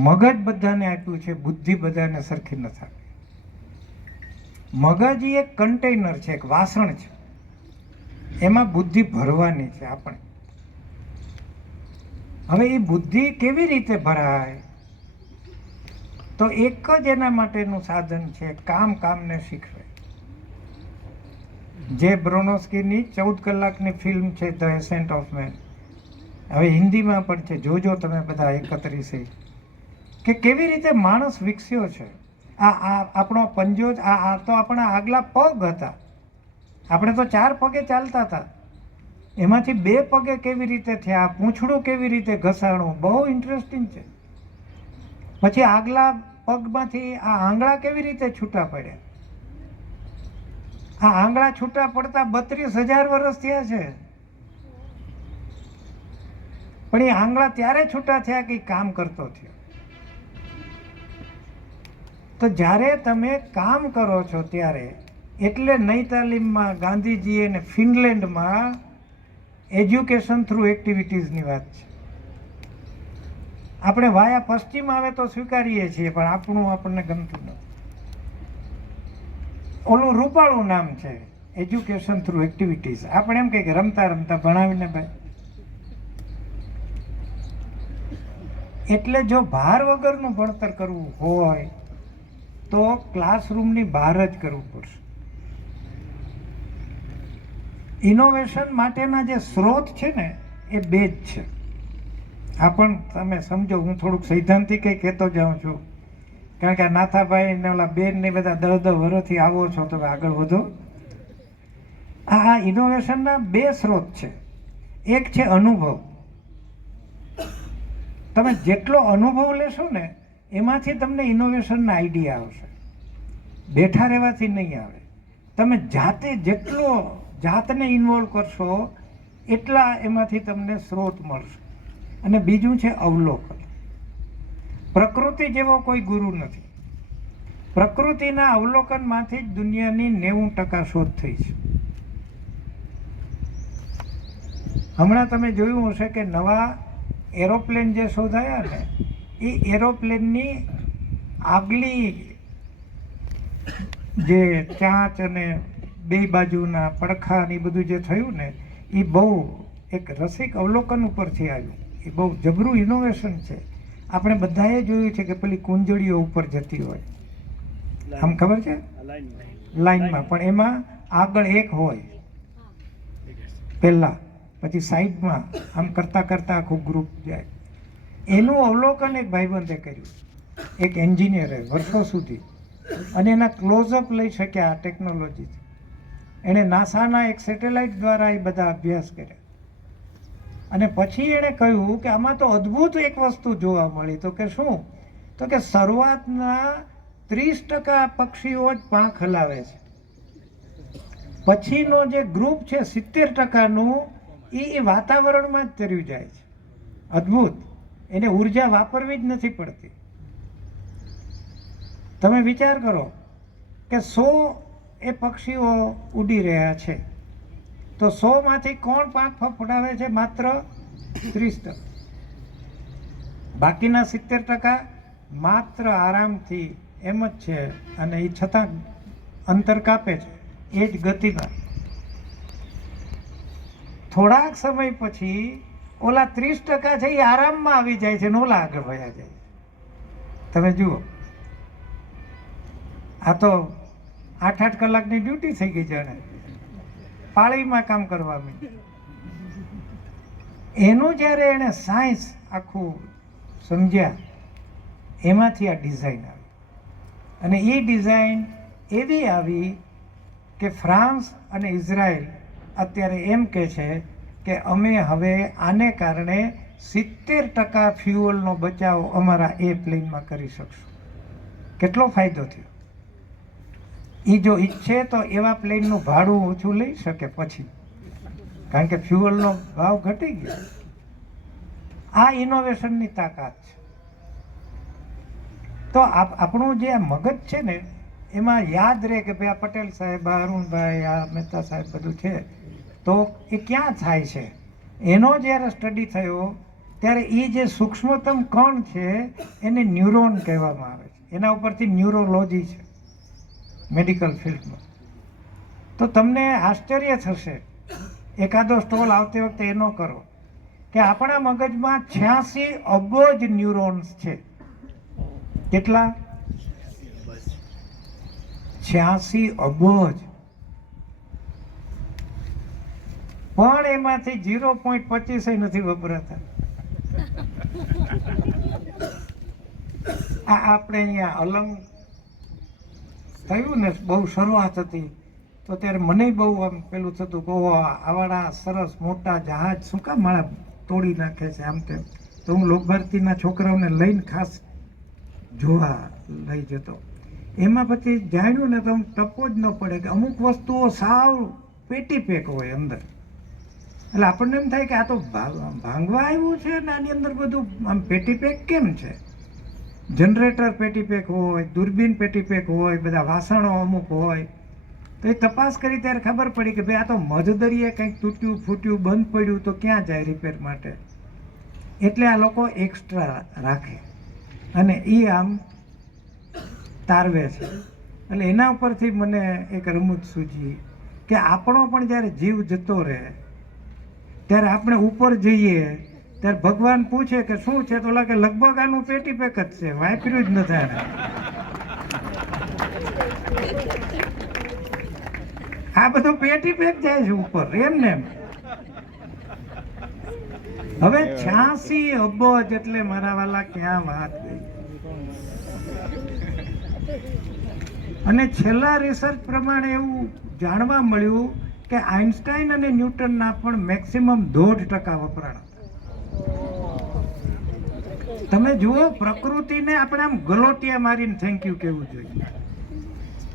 મગજ બધાને આપ્યું છે, બુદ્ધિ બધાને સરખી નથી આપી. મગજ એ એક કન્ટેનર છે, એક વાસણ છે, એમાં બુદ્ધિ ભરવાની છે આપણે. હવે એ બુદ્ધિ કેવી રીતે ભરાય? તો એક જ એના માટેનું સાધન છે, કામને શીખવે. જે બ્રોનોસ્કીની 14 કલાકની ફિલ્મ છે ધ એસેન્ટ ઓફ મેન, હવે હિન્દીમાં પણ છે, જોજો તમે બધા 31 કે કેવી રીતે માણસ વિકસ્યો છે. આ આપણો પંજો જ, આ તો આપણા આગલા પગ હતા. આપણે તો 4 પગે ચાલતા હતા, એમાંથી 2 પગે કેવી રીતે થયા, પૂંછડું કેવી રીતે ઘસાણું, બહુ ઇન્ટરેસ્ટિંગ છે. પછી આગલા પગમાંથી આ આંગળા કેવી રીતે છૂટા પડ્યા. આ આંગળા છૂટા પડતા 32,000 વર્ષ થયા છે. પણ એ આંગળા ત્યારે છૂટા થયા કે કામ કરતો થયો. તો જ્યારે તમે કામ કરો છો ત્યારે, એટલે નઈ તાલીમમાં ગાંધીજીએ ને ફિનલેન્ડમાં એજ્યુકેશન થ્રુ એક્ટિવિટીઝની વાત છે. આપણે વાયા પશ્ચિમ આવે તો સ્વીકારીએ છીએ, પણ આપણને ગમતું નથી. ઓલું રૂપાળું નામ છે, એજ્યુકેશન થ્રુ એક્ટિવિટીઝ. આપણે એમ કહીએ કે રમતા રમતા ભણાવીને ભાઈ. એટલે જો ભાર વગરનું ભણતર કરવું હોય તો ક્લાસરૂમની બહાર જ કરવું પડશે. ઇનોવેશન માટેના જે સ્ત્રોત છે ને એ 2 જ છે. આ પણ તમે સમજો, હું થોડુંક સૈદ્ધાંતિક કહેતો જાઉં છું, કારણ કે નાથાભાઈ ને ઓલા બેન ને બધા 10 વર્ષથી આવો છો, તમે આગળ વધો. આ ઇનોવેશનના 2 સ્ત્રોત છે. એક છે અનુભવ. તમે જેટલો અનુભવ લેશો ને એમાંથી તમને ઇનોવેશનના આઈડિયા આવશે. બેઠા રહેવાથી નહીં આવે. તમે જાતને ઇન્વોલ્વ કરશો એટલા એમાંથી તમને સ્ત્રોત મળશે. અને બીજું છે અવલોકન. પ્રકૃતિ જેવો કોઈ ગુરુ નથી. પ્રકૃતિના અવલોકનમાંથી જ દુનિયાની 90% શોધ થઈ છે. હમણાં તમે જોયું હશે કે નવા એરોપ્લેન જે શોધાયા ને એ એરોપ્લેનની આગલી જે ચાંચ અને બે બાજુના પડખા ને એ બધું જે થયું ને એ બહુ એક રસિક અવલોકન ઉપરથી આવ્યું. એ બહુ જબરું ઇનોવેશન છે. આપણે બધાએ જોયું છે કે પેલી કુંજળીઓ ઉપર જતી હોય, આમ ખબર છે, લાઈનમાં, પણ એમાં આગળ એક હોય પહેલા, પછી સાઈડમાં આમ કરતા કરતા આખું ગ્રુપ જાય. એનું અવલોકન એક ભાઈબંધે કર્યું, એક એન્જિનિયરે, વર્ષો સુધી, અને એના ક્લોઝઅપ લઈ શક્યા આ ટેકનોલોજીથી. એણે નાસાના એક સેટેલાઇટ દ્વારા એ બધા અભ્યાસ કર્યા અને પછી એણે કહ્યું કે આમાં તો અદ્ભુત એક વસ્તુ જોવા મળી. તો કે શું? તો કે શરૂઆતના 30% પક્ષીઓ જ પાંખ હલાવે છે, પછીનો જે ગ્રુપ છે 70%નું એ વાતાવરણમાં જ તર્યું જાય છે. અદ્ભુત. એને ઉર્જા વાપરવી જ નથી પડતી. તમે વિચાર કરો કે 100 એ પક્ષીઓ ઉડી રહ્યા છે, તો 100માંથી કોણ પાંખ ફફડાવે છે? માત્ર 30%. બાકીના 70% માત્ર આરામથી એમ જ છે, અને એ છતાં અંતર કાપે છે એ જ ગતિમાં. થોડાક સમય પછી ઓલા 30% છે એ આરામમાં આવી જાય છે ને ઓલા આગળ વયા જાય. તમે જુઓ, આ તો 8-8 કલાકની ડ્યુટી થઈ ગઈ જાણે, પાળીમાં કામ કરવા માંડ્યું. એનું જ્યારે એણે સાયન્સ આખું સમજ્યા, એમાંથી આ ડિઝાઇન આવી. અને એ ડિઝાઇન એવી આવી કે ફ્રાન્સ અને ઇઝરાયલ અત્યારે એમ કહે છે કે અમે હવે આને કારણે 70% ફ્યુઅલનો બચાવ અમારા એ પ્લેનમાં કરી શકશું. કેટલો ફાયદો થયો! એ જો ઈચ્છે તો એવા પ્લેનનું ભાડું ઓછું લઈ શકે પછી, કારણ કે ફ્યુઅલનો ભાવ ઘટી ગયો. આ ઇનોવેશનની તાકાત છે. તો આપણું જે મગજ છે ને, એમાં યાદ રહે કે ભાઈ આ પટેલ સાહેબ, આ અરુણભાઈ, આ મહેતા સાહેબ બધું છે, તો એ ક્યાં થાય છે? એનો જ્યારે સ્ટડી થયો ત્યારે એ જે સૂક્ષ્મતમ કણ છે એને ન્યુરોન કહેવામાં આવે છે. એના ઉપરથી ન્યુરોલોજી છે મેડિકલ ફિલ્ડમાં. તો તમને આશ્ચર્ય થશે, એકાદો સ્ટોલ આવતી વખતે એનો કરો, કે આપણા મગજમાં 86 અબજ ન્યુરોન્સ છે. કેટલા? 86 અબજ. પણ એમાંથી 0.25 નથી વપરાતા. આ આપણે અહીંયા અલંગ થયું ને, બહુ શરૂઆત હતી, તો ત્યારે મને બહુ આમ પેલું થતું કે ઓહો, આવાળા સરસ મોટા જહાજ શું કામ મારા તોડી નાખે છે આમ તેમ. તો હું લોકભારતીના છોકરાઓને લઈને ખાસ જોવા લઈ જતો. એમાં પછી જાણ્યું ને તો ટપો જ ન પડે કે અમુક વસ્તુઓ સાવ પેટી પેક હોય અંદર. એટલે આપણને એમ થાય કે આ તો ભાંગવા આવ્યું છે ને આની અંદર બધું આમ પેટી પેક કેમ છે? જનરેટર પેટી પેક હોય, દૂરબીન પેટી પેક હોય, બધા વાસણો અમુક હોય. તો એ તપાસ કરી ત્યારે ખબર પડી કે ભાઈ આ તો મધદરિયે કંઈક તૂટ્યું ફૂટ્યું બંધ પડ્યું તો ક્યાં જાય રિપેર માટે? એટલે આ લોકો એક્સ્ટ્રા રાખે અને એ આમ તારવે છે. એટલે એના ઉપરથી મને એક રમૂજ સૂજી કે આપણો પણ જ્યારે જીવ જતો રહે ત્યારે આપણે ઉપર જઈએ ત્યારે ભગવાન પૂછે કે શું છે, તો લાગે લગભગ આનું પેટી પેક જ છે, વાપર્યું જ નથી આને. આ બધું પેટી પેક જાય છે ઉપર એમ ને એમ. હવે 86 અબજ એટલે મારા વાલા ક્યાં વાત ગઈ. અને છેલ્લા રિસર્ચ પ્રમાણે એવું જાણવા મળ્યું કે આઇન્સ્ટાઈન અને ન્યૂટનના પણ મેક્સિમમ 1.5% વપરાણ. તમે જુઓ, પ્રકૃતિને આપણે આમ ગલોટિયા મારીને થેન્ક યુ કહેવું જોઈએ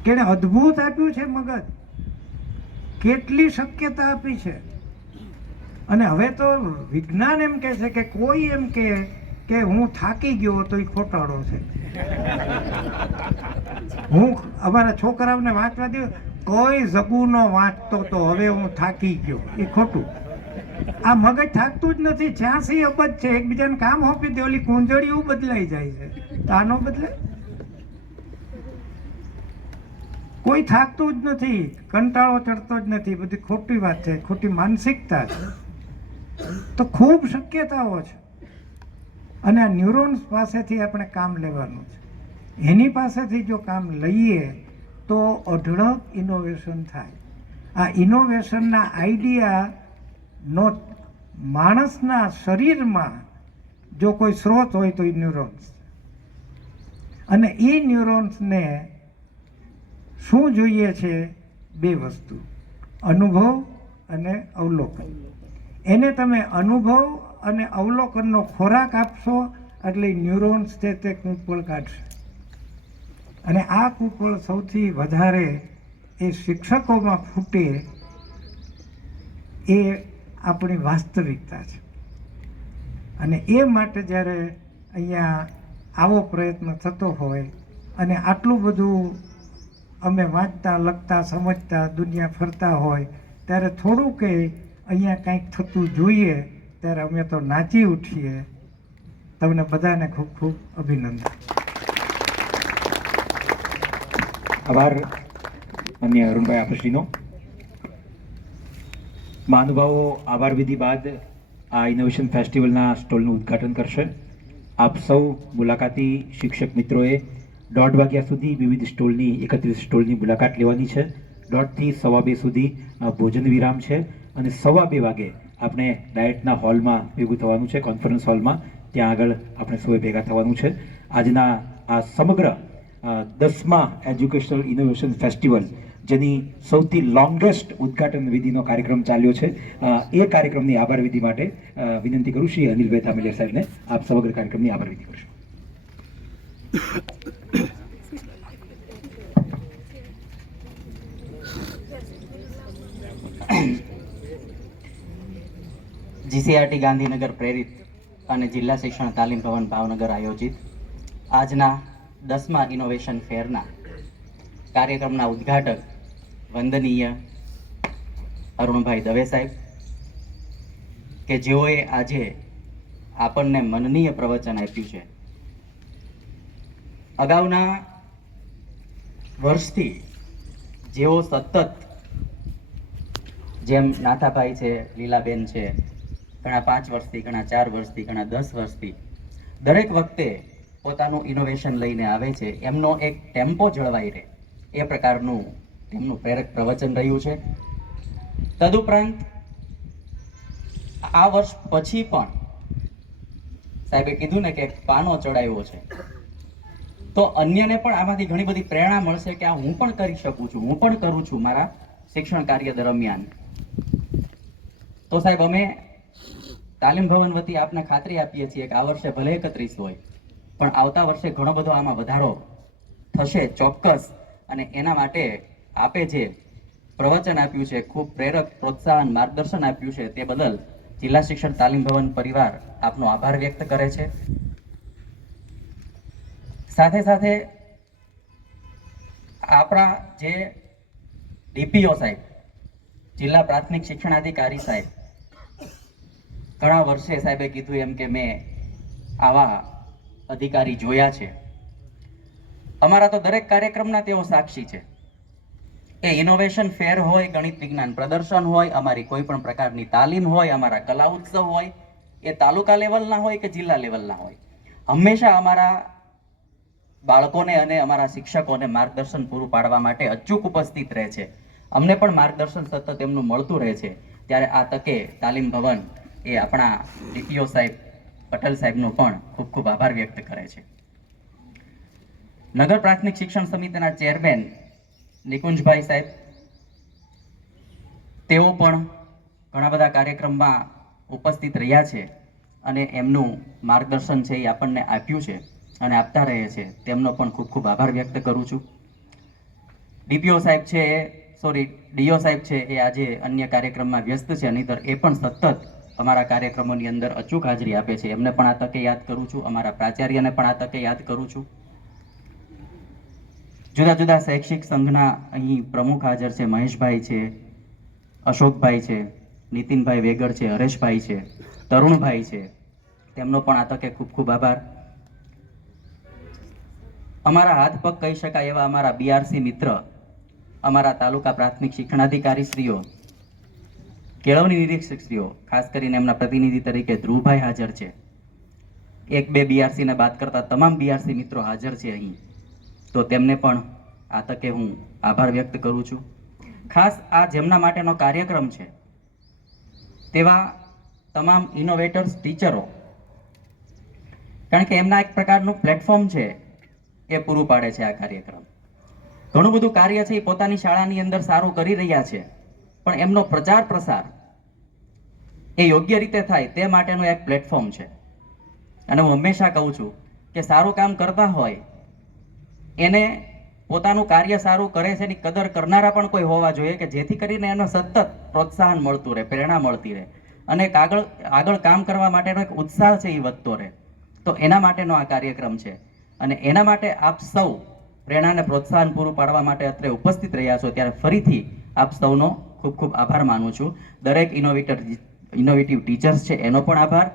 કે એને અદ્ભુત આપ્યું છે મગજ, કેટલી શક્યતા આપી છે. અને હવે તો વિજ્ઞાન એમ કહે છે કે કોઈ એમ કે હું થાકી ગયો તો એ ખોટાડો છે. હું અમારા છોકરાઓને વાંચવા દઉં, કોઈ જગુનો વાંચતો તો હવે હું થાકી ગયો, એ ખોટું. આ મગજ થાકતું જ નથી. 86 અબજ છે, એકબીજાને કામ આપી દે, ઓલી કુંજળીઓ બદલાઈ જાય છે, તો આનો બદલે કોઈ થાકતું જ નથી, કંટાળો ચડતો જ નથી. બધી ખોટી વાત છે, ખોટી માનસિકતા છે. તો ખૂબ શક્યતાઓ છે અને આ ન્યુરોન્સ પાસેથી આપણે કામ લેવાનું છે. એની પાસેથી જો કામ લઈએ તો અઢળક ઇનોવેશન થાય. આ ઇનોવેશનના આઈડિયાનો માણસના શરીરમાં જો કોઈ સ્ત્રોત હોય તો એ ન્યુરોન્સ. અને એ ન્યુરોન્સને શું જોઈએ છે? 2 વસ્તુ, અનુભવ અને અવલોકન. એને તમે અનુભવ અને અવલોકનનો ખોરાક આપશો એટલે ન્યુરોન્સ છે તે કૂંપળ કાઢશે. અને આ કૂંપળ સૌથી વધારે એ શિક્ષકોમાં ફૂટે એ આપણી વાસ્તવિકતા છે. અને એ માટે જ્યારે અહીંયા આવો પ્રયત્ન થતો હોય અને આટલું બધું અમે વાંચતા, લખતા, સમજતા, દુનિયા ફરતા હોય ત્યારે થોડું કે અહીંયા કંઈક થતું જોઈએ ત્યારે અમે તો નાચી ઉઠીએ. તમને બધાને ખૂબ ખૂબ અભિનંદન. આભાર માનનીય અરુણભાઈ આપશ્રીનો. મહાનુભાવો આભાર વિધિ બાદ આ ઇનોવેશન ફેસ્ટિવલના સ્ટોલનું ઉદ્ઘાટન કરશે. આપ સૌ મુલાકાતી શિક્ષક મિત્રોએ 1:30 વાગ્યા સુધી વિવિધ સ્ટોલની 31 સ્ટોલની મુલાકાત લેવાની છે. 1:30 થી 2:15 સુધી ભોજન વિરામ છે અને 2:15 વાગે આપણે ડાયટના હોલમાં ભેગું થવાનું છે, કોન્ફરન્સ હોલમાં. ત્યાં આગળ આપણે સૌએ ભેગા થવાનું છે. આજના આ સમગ્ર 10મા એજ્યુકેશનલ ઇનોવેશન ફેસ્ટિવલ, જેની સૌથી લોંગેસ્ટ ઉદ્ઘાટન વિધિનો કાર્યક્રમ ચાલ્યો છે, એ કાર્યક્રમની આભાર વિધિ માટે વિનંતી કરું શ્રી અનિલભાઈ ધામેલિયા સાહેબને. આપ સમગ્ર કાર્યક્રમની આભાર વિધિ કરશો. જીસીઆરટી ગાંધીનગર પ્રેરિત અને જિલ્લા શિક્ષણ તાલીમ ભવન ભાવનગર આયોજિત આજના 10મા ઇનોવેશન ફેરના કાર્યક્રમના ઉદ્ઘાટક વંદનીય અરુણભાઈ દવે સાહેબ, કે જેઓએ આજે આપણને મનનીય પ્રવચન આપ્યું છે. અગાઉના વર્ષથી જેઓ સતત, જેમ નાથાભાઈ છે, લીલાબેન છે, ઘણા 5 વર્ષથી, ઘણા 4 વર્ષથી, ઘણા 10 વર્ષથી દરેક વખતે પોતાનું ઇનોવેશન લઈને આવે છે, એમનો એક ટેમ્પો જળવાઈ રહે એ પ્રકારનું તેમનું પ્રેરક પ્રવચન રહ્યું છે. તદુપરાંત આ વર્ષ પછી પણ સાહેબે કીધું ને કે પાનો ચડાવ્યો છે, તો અન્યને પણ આમાંથી ઘણી બધી પ્રેરણા મળશે કે આ હું પણ કરી શકું છું, હું પણ કરું છું મારા શિક્ષણ કાર્ય દરમિયાન. તો સાહેબ, અમે તાલીમ ભવન વતી આપને ખાતરી આપીએ છીએ કે આ વર્ષે ભલે 31 હોય પણ આવતા વર્ષે ઘણો બધો આમાં વધારો થશે ચોક્કસ. અને એના માટે આપે જે પ્રવચન આપ્યું છે, ખૂબ પ્રેરક, પ્રોત્સાહન, માર્ગદર્શન આપ્યું છે, તે બદલ જિલ્લા શિક્ષણ તાલીમ ભવન પરિવાર આપનો આભાર વ્યક્ત કરે છે. સાથે સાથે આપણા જે ડીપીઓ સાહેબ, જિલ્લા પ્રાથમિક શિક્ષણાધિકારી સાહેબ, ઘણા વર્ષે સાહેબે કીધું એમ કે મેં આવા અધિકારી જોયા છે. અમારા તો દરેક કાર્યક્રમના તેઓ સાક્ષી છે. એ ઇનોવેશન ફેર હોય, ગણિત વિજ્ઞાન પ્રદર્શન હોય, અમારી કોઈ પણ પ્રકારની તાલીમ હોય, અમારા કલા ઉત્સવ હોય, એ તાલુકા લેવલના હોય કે જિલ્લા લેવલના હોય, હંમેશા અમારા બાળકોને અને અમારા શિક્ષકોને માર્ગદર્શન પૂરું પાડવા માટે અચૂક ઉપસ્થિત રહે છે. અમને પણ માર્ગદર્શન સતત એમનું મળતું રહે છે. ત્યારે આ તકે તાલીમ ભવન એ આપણા ડીપીઓ સાહેબ પટેલ સાહેબનો પણ ખૂબ ખૂબ આભાર વ્યક્ત કરે છે. નગર પ્રાથમિક શિક્ષણ સમિતિના ચેરમેન નિકુંજભાઈ સાહેબ, તેઓ પણ ઘણા બધા કાર્યક્રમમાં ઉપસ્થિત રહ્યા છે અને એમનું માર્ગદર્શન છે એ આપણને આપ્યું છે અને આપતા રહે છે. તેમનો પણ ખૂબ ખૂબ આભાર વ્યક્ત કરું છું. ડીપીઓ સાહેબ છે ડીઓ સાહેબ છે એ આજે અન્ય કાર્યક્રમમાં વ્યસ્ત છે, નહીંતર એ પણ સતત અમારા કાર્યક્રમોની અંદર અચૂક હાજરી આપે છે. એમને પણ આ તકે યાદ કરું છું. અમારા પ્રાચાર્યને પણ આ તકે યાદ કરું છું. જુદા જુદા શૈક્ષિક સંઘના અહીં પ્રમુખ હાજર છે, મહેશભાઈ છે, અશોકભાઈ છે, નીતિનભાઈ વેગડ છે, હરેશભાઈ છે, તરુણભાઈ છે, તેમનો પણ આ તકે ખૂબ ખૂબ આભાર. અમારા હાથ પગ કહી શકાય એવા અમારા બીઆરસી મિત્ર, અમારા તાલુકા પ્રાથમિક શિક્ષણાધિકારીશ્રીઓ, કેળવણી નિરીક્ષકશ્રીઓ, ખાસ કરીને એમના પ્રતિનિધિ તરીકે ધ્રુવભાઈ હાજર છે. 1-2 બીઆરસીને બાદ કરતા તમામ બીઆરસી મિત્રો હાજર છે અહીં, તો તેમને પણ આ તકે હું આભાર વ્યક્ત કરું છું. ખાસ આ જેમના માટેનો કાર્યક્રમ છે તેવા તમામ ઇનોવેટર્સ ટીચરો, કારણ કે એમના એક પ્રકારનું પ્લેટફોર્મ છે એ પૂરું પાડે છે આ કાર્યક્રમ. ઘણું બધું કાર્ય છે એ પોતાની શાળાની અંદર સારું કરી રહ્યા છે, પણ એમનો પ્રચાર પ્રસાર એ યોગ્ય રીતે થાય તે માટેનું એક પ્લેટફોર્મ છે. અને હું હંમેશા કહું છું કે સારું કામ કરતા હોય એને પોતાનું કાર્ય સારું કરે છે એની કદર કરનારા પણ કોઈ હોવા જોઈએ, કે જેથી કરીને એને સતત પ્રોત્સાહન મળતું રહે, પ્રેરણા મળતી રહે અને આગળ કામ કરવા માટેનો એક ઉત્સાહ છે એ વધતો રહે. તો એના માટેનો આ કાર્યક્રમ છે અને એના માટે આપ સૌ પ્રેરણાને પ્રોત્સાહન પૂરું પાડવા માટે અત્રે ઉપસ્થિત રહ્યા છો, ત્યારે ફરીથી આપ સૌનો ખૂબ ખૂબ આભાર માનું છું. દરેક ઇનોવેટિવ ટીચર્સ છે એનો પણ આભાર,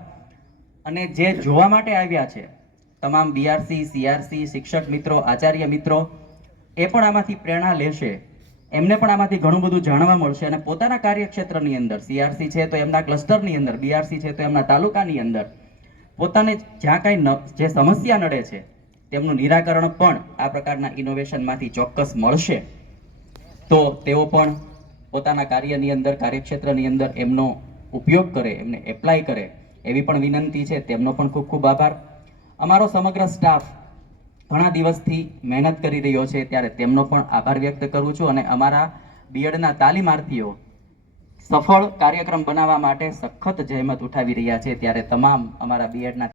અને જે જોવા માટે આવ્યા છે તમામ બીઆરસી, સીઆરસી, શિક્ષક મિત્રો, આચાર્ય મિત્રો, એ પણ આમાંથી પ્રેરણા લેશે. એમને પણ આમાંથી ઘણું બધું જાણવા મળશે અને પોતાના કાર્યક્ષેત્રની અંદર, સીઆરસી છે તો એમના ક્લસ્ટરની અંદર, બીઆરસી છે તો એમના તાલુકાની અંદર પોતાને જ્યાં કાંઈ જે સમસ્યા નડે છે તેમનું નિરાકરણ પણ આ પ્રકારના ઇનોવેશનમાંથી ચોક્કસ મળશે. તો તેઓ પણ પોતાના કાર્યની અંદર, કાર્યક્ષેત્રની અંદર એમનો ઉપયોગ કરે, એમને એપ્લાય કરે એવી પણ વિનંતી છે. તેમનો પણ ખૂબ ખૂબ આભાર. અમારો સમગ્ર સ્ટાફ ઘણા દિવસથી મહેનત કરી રહ્યો છે, ત્યારે તેમનો પણ આભાર વ્યક્ત કરું છું. અને અમારા બીએડના તાલીમાર્થીઓ સફળ કાર્યક્રમ બનાવવા માટે સખત જહેમત ઉઠાવી રહ્યા છે, ત્યારે તમામ અમારા બીએડના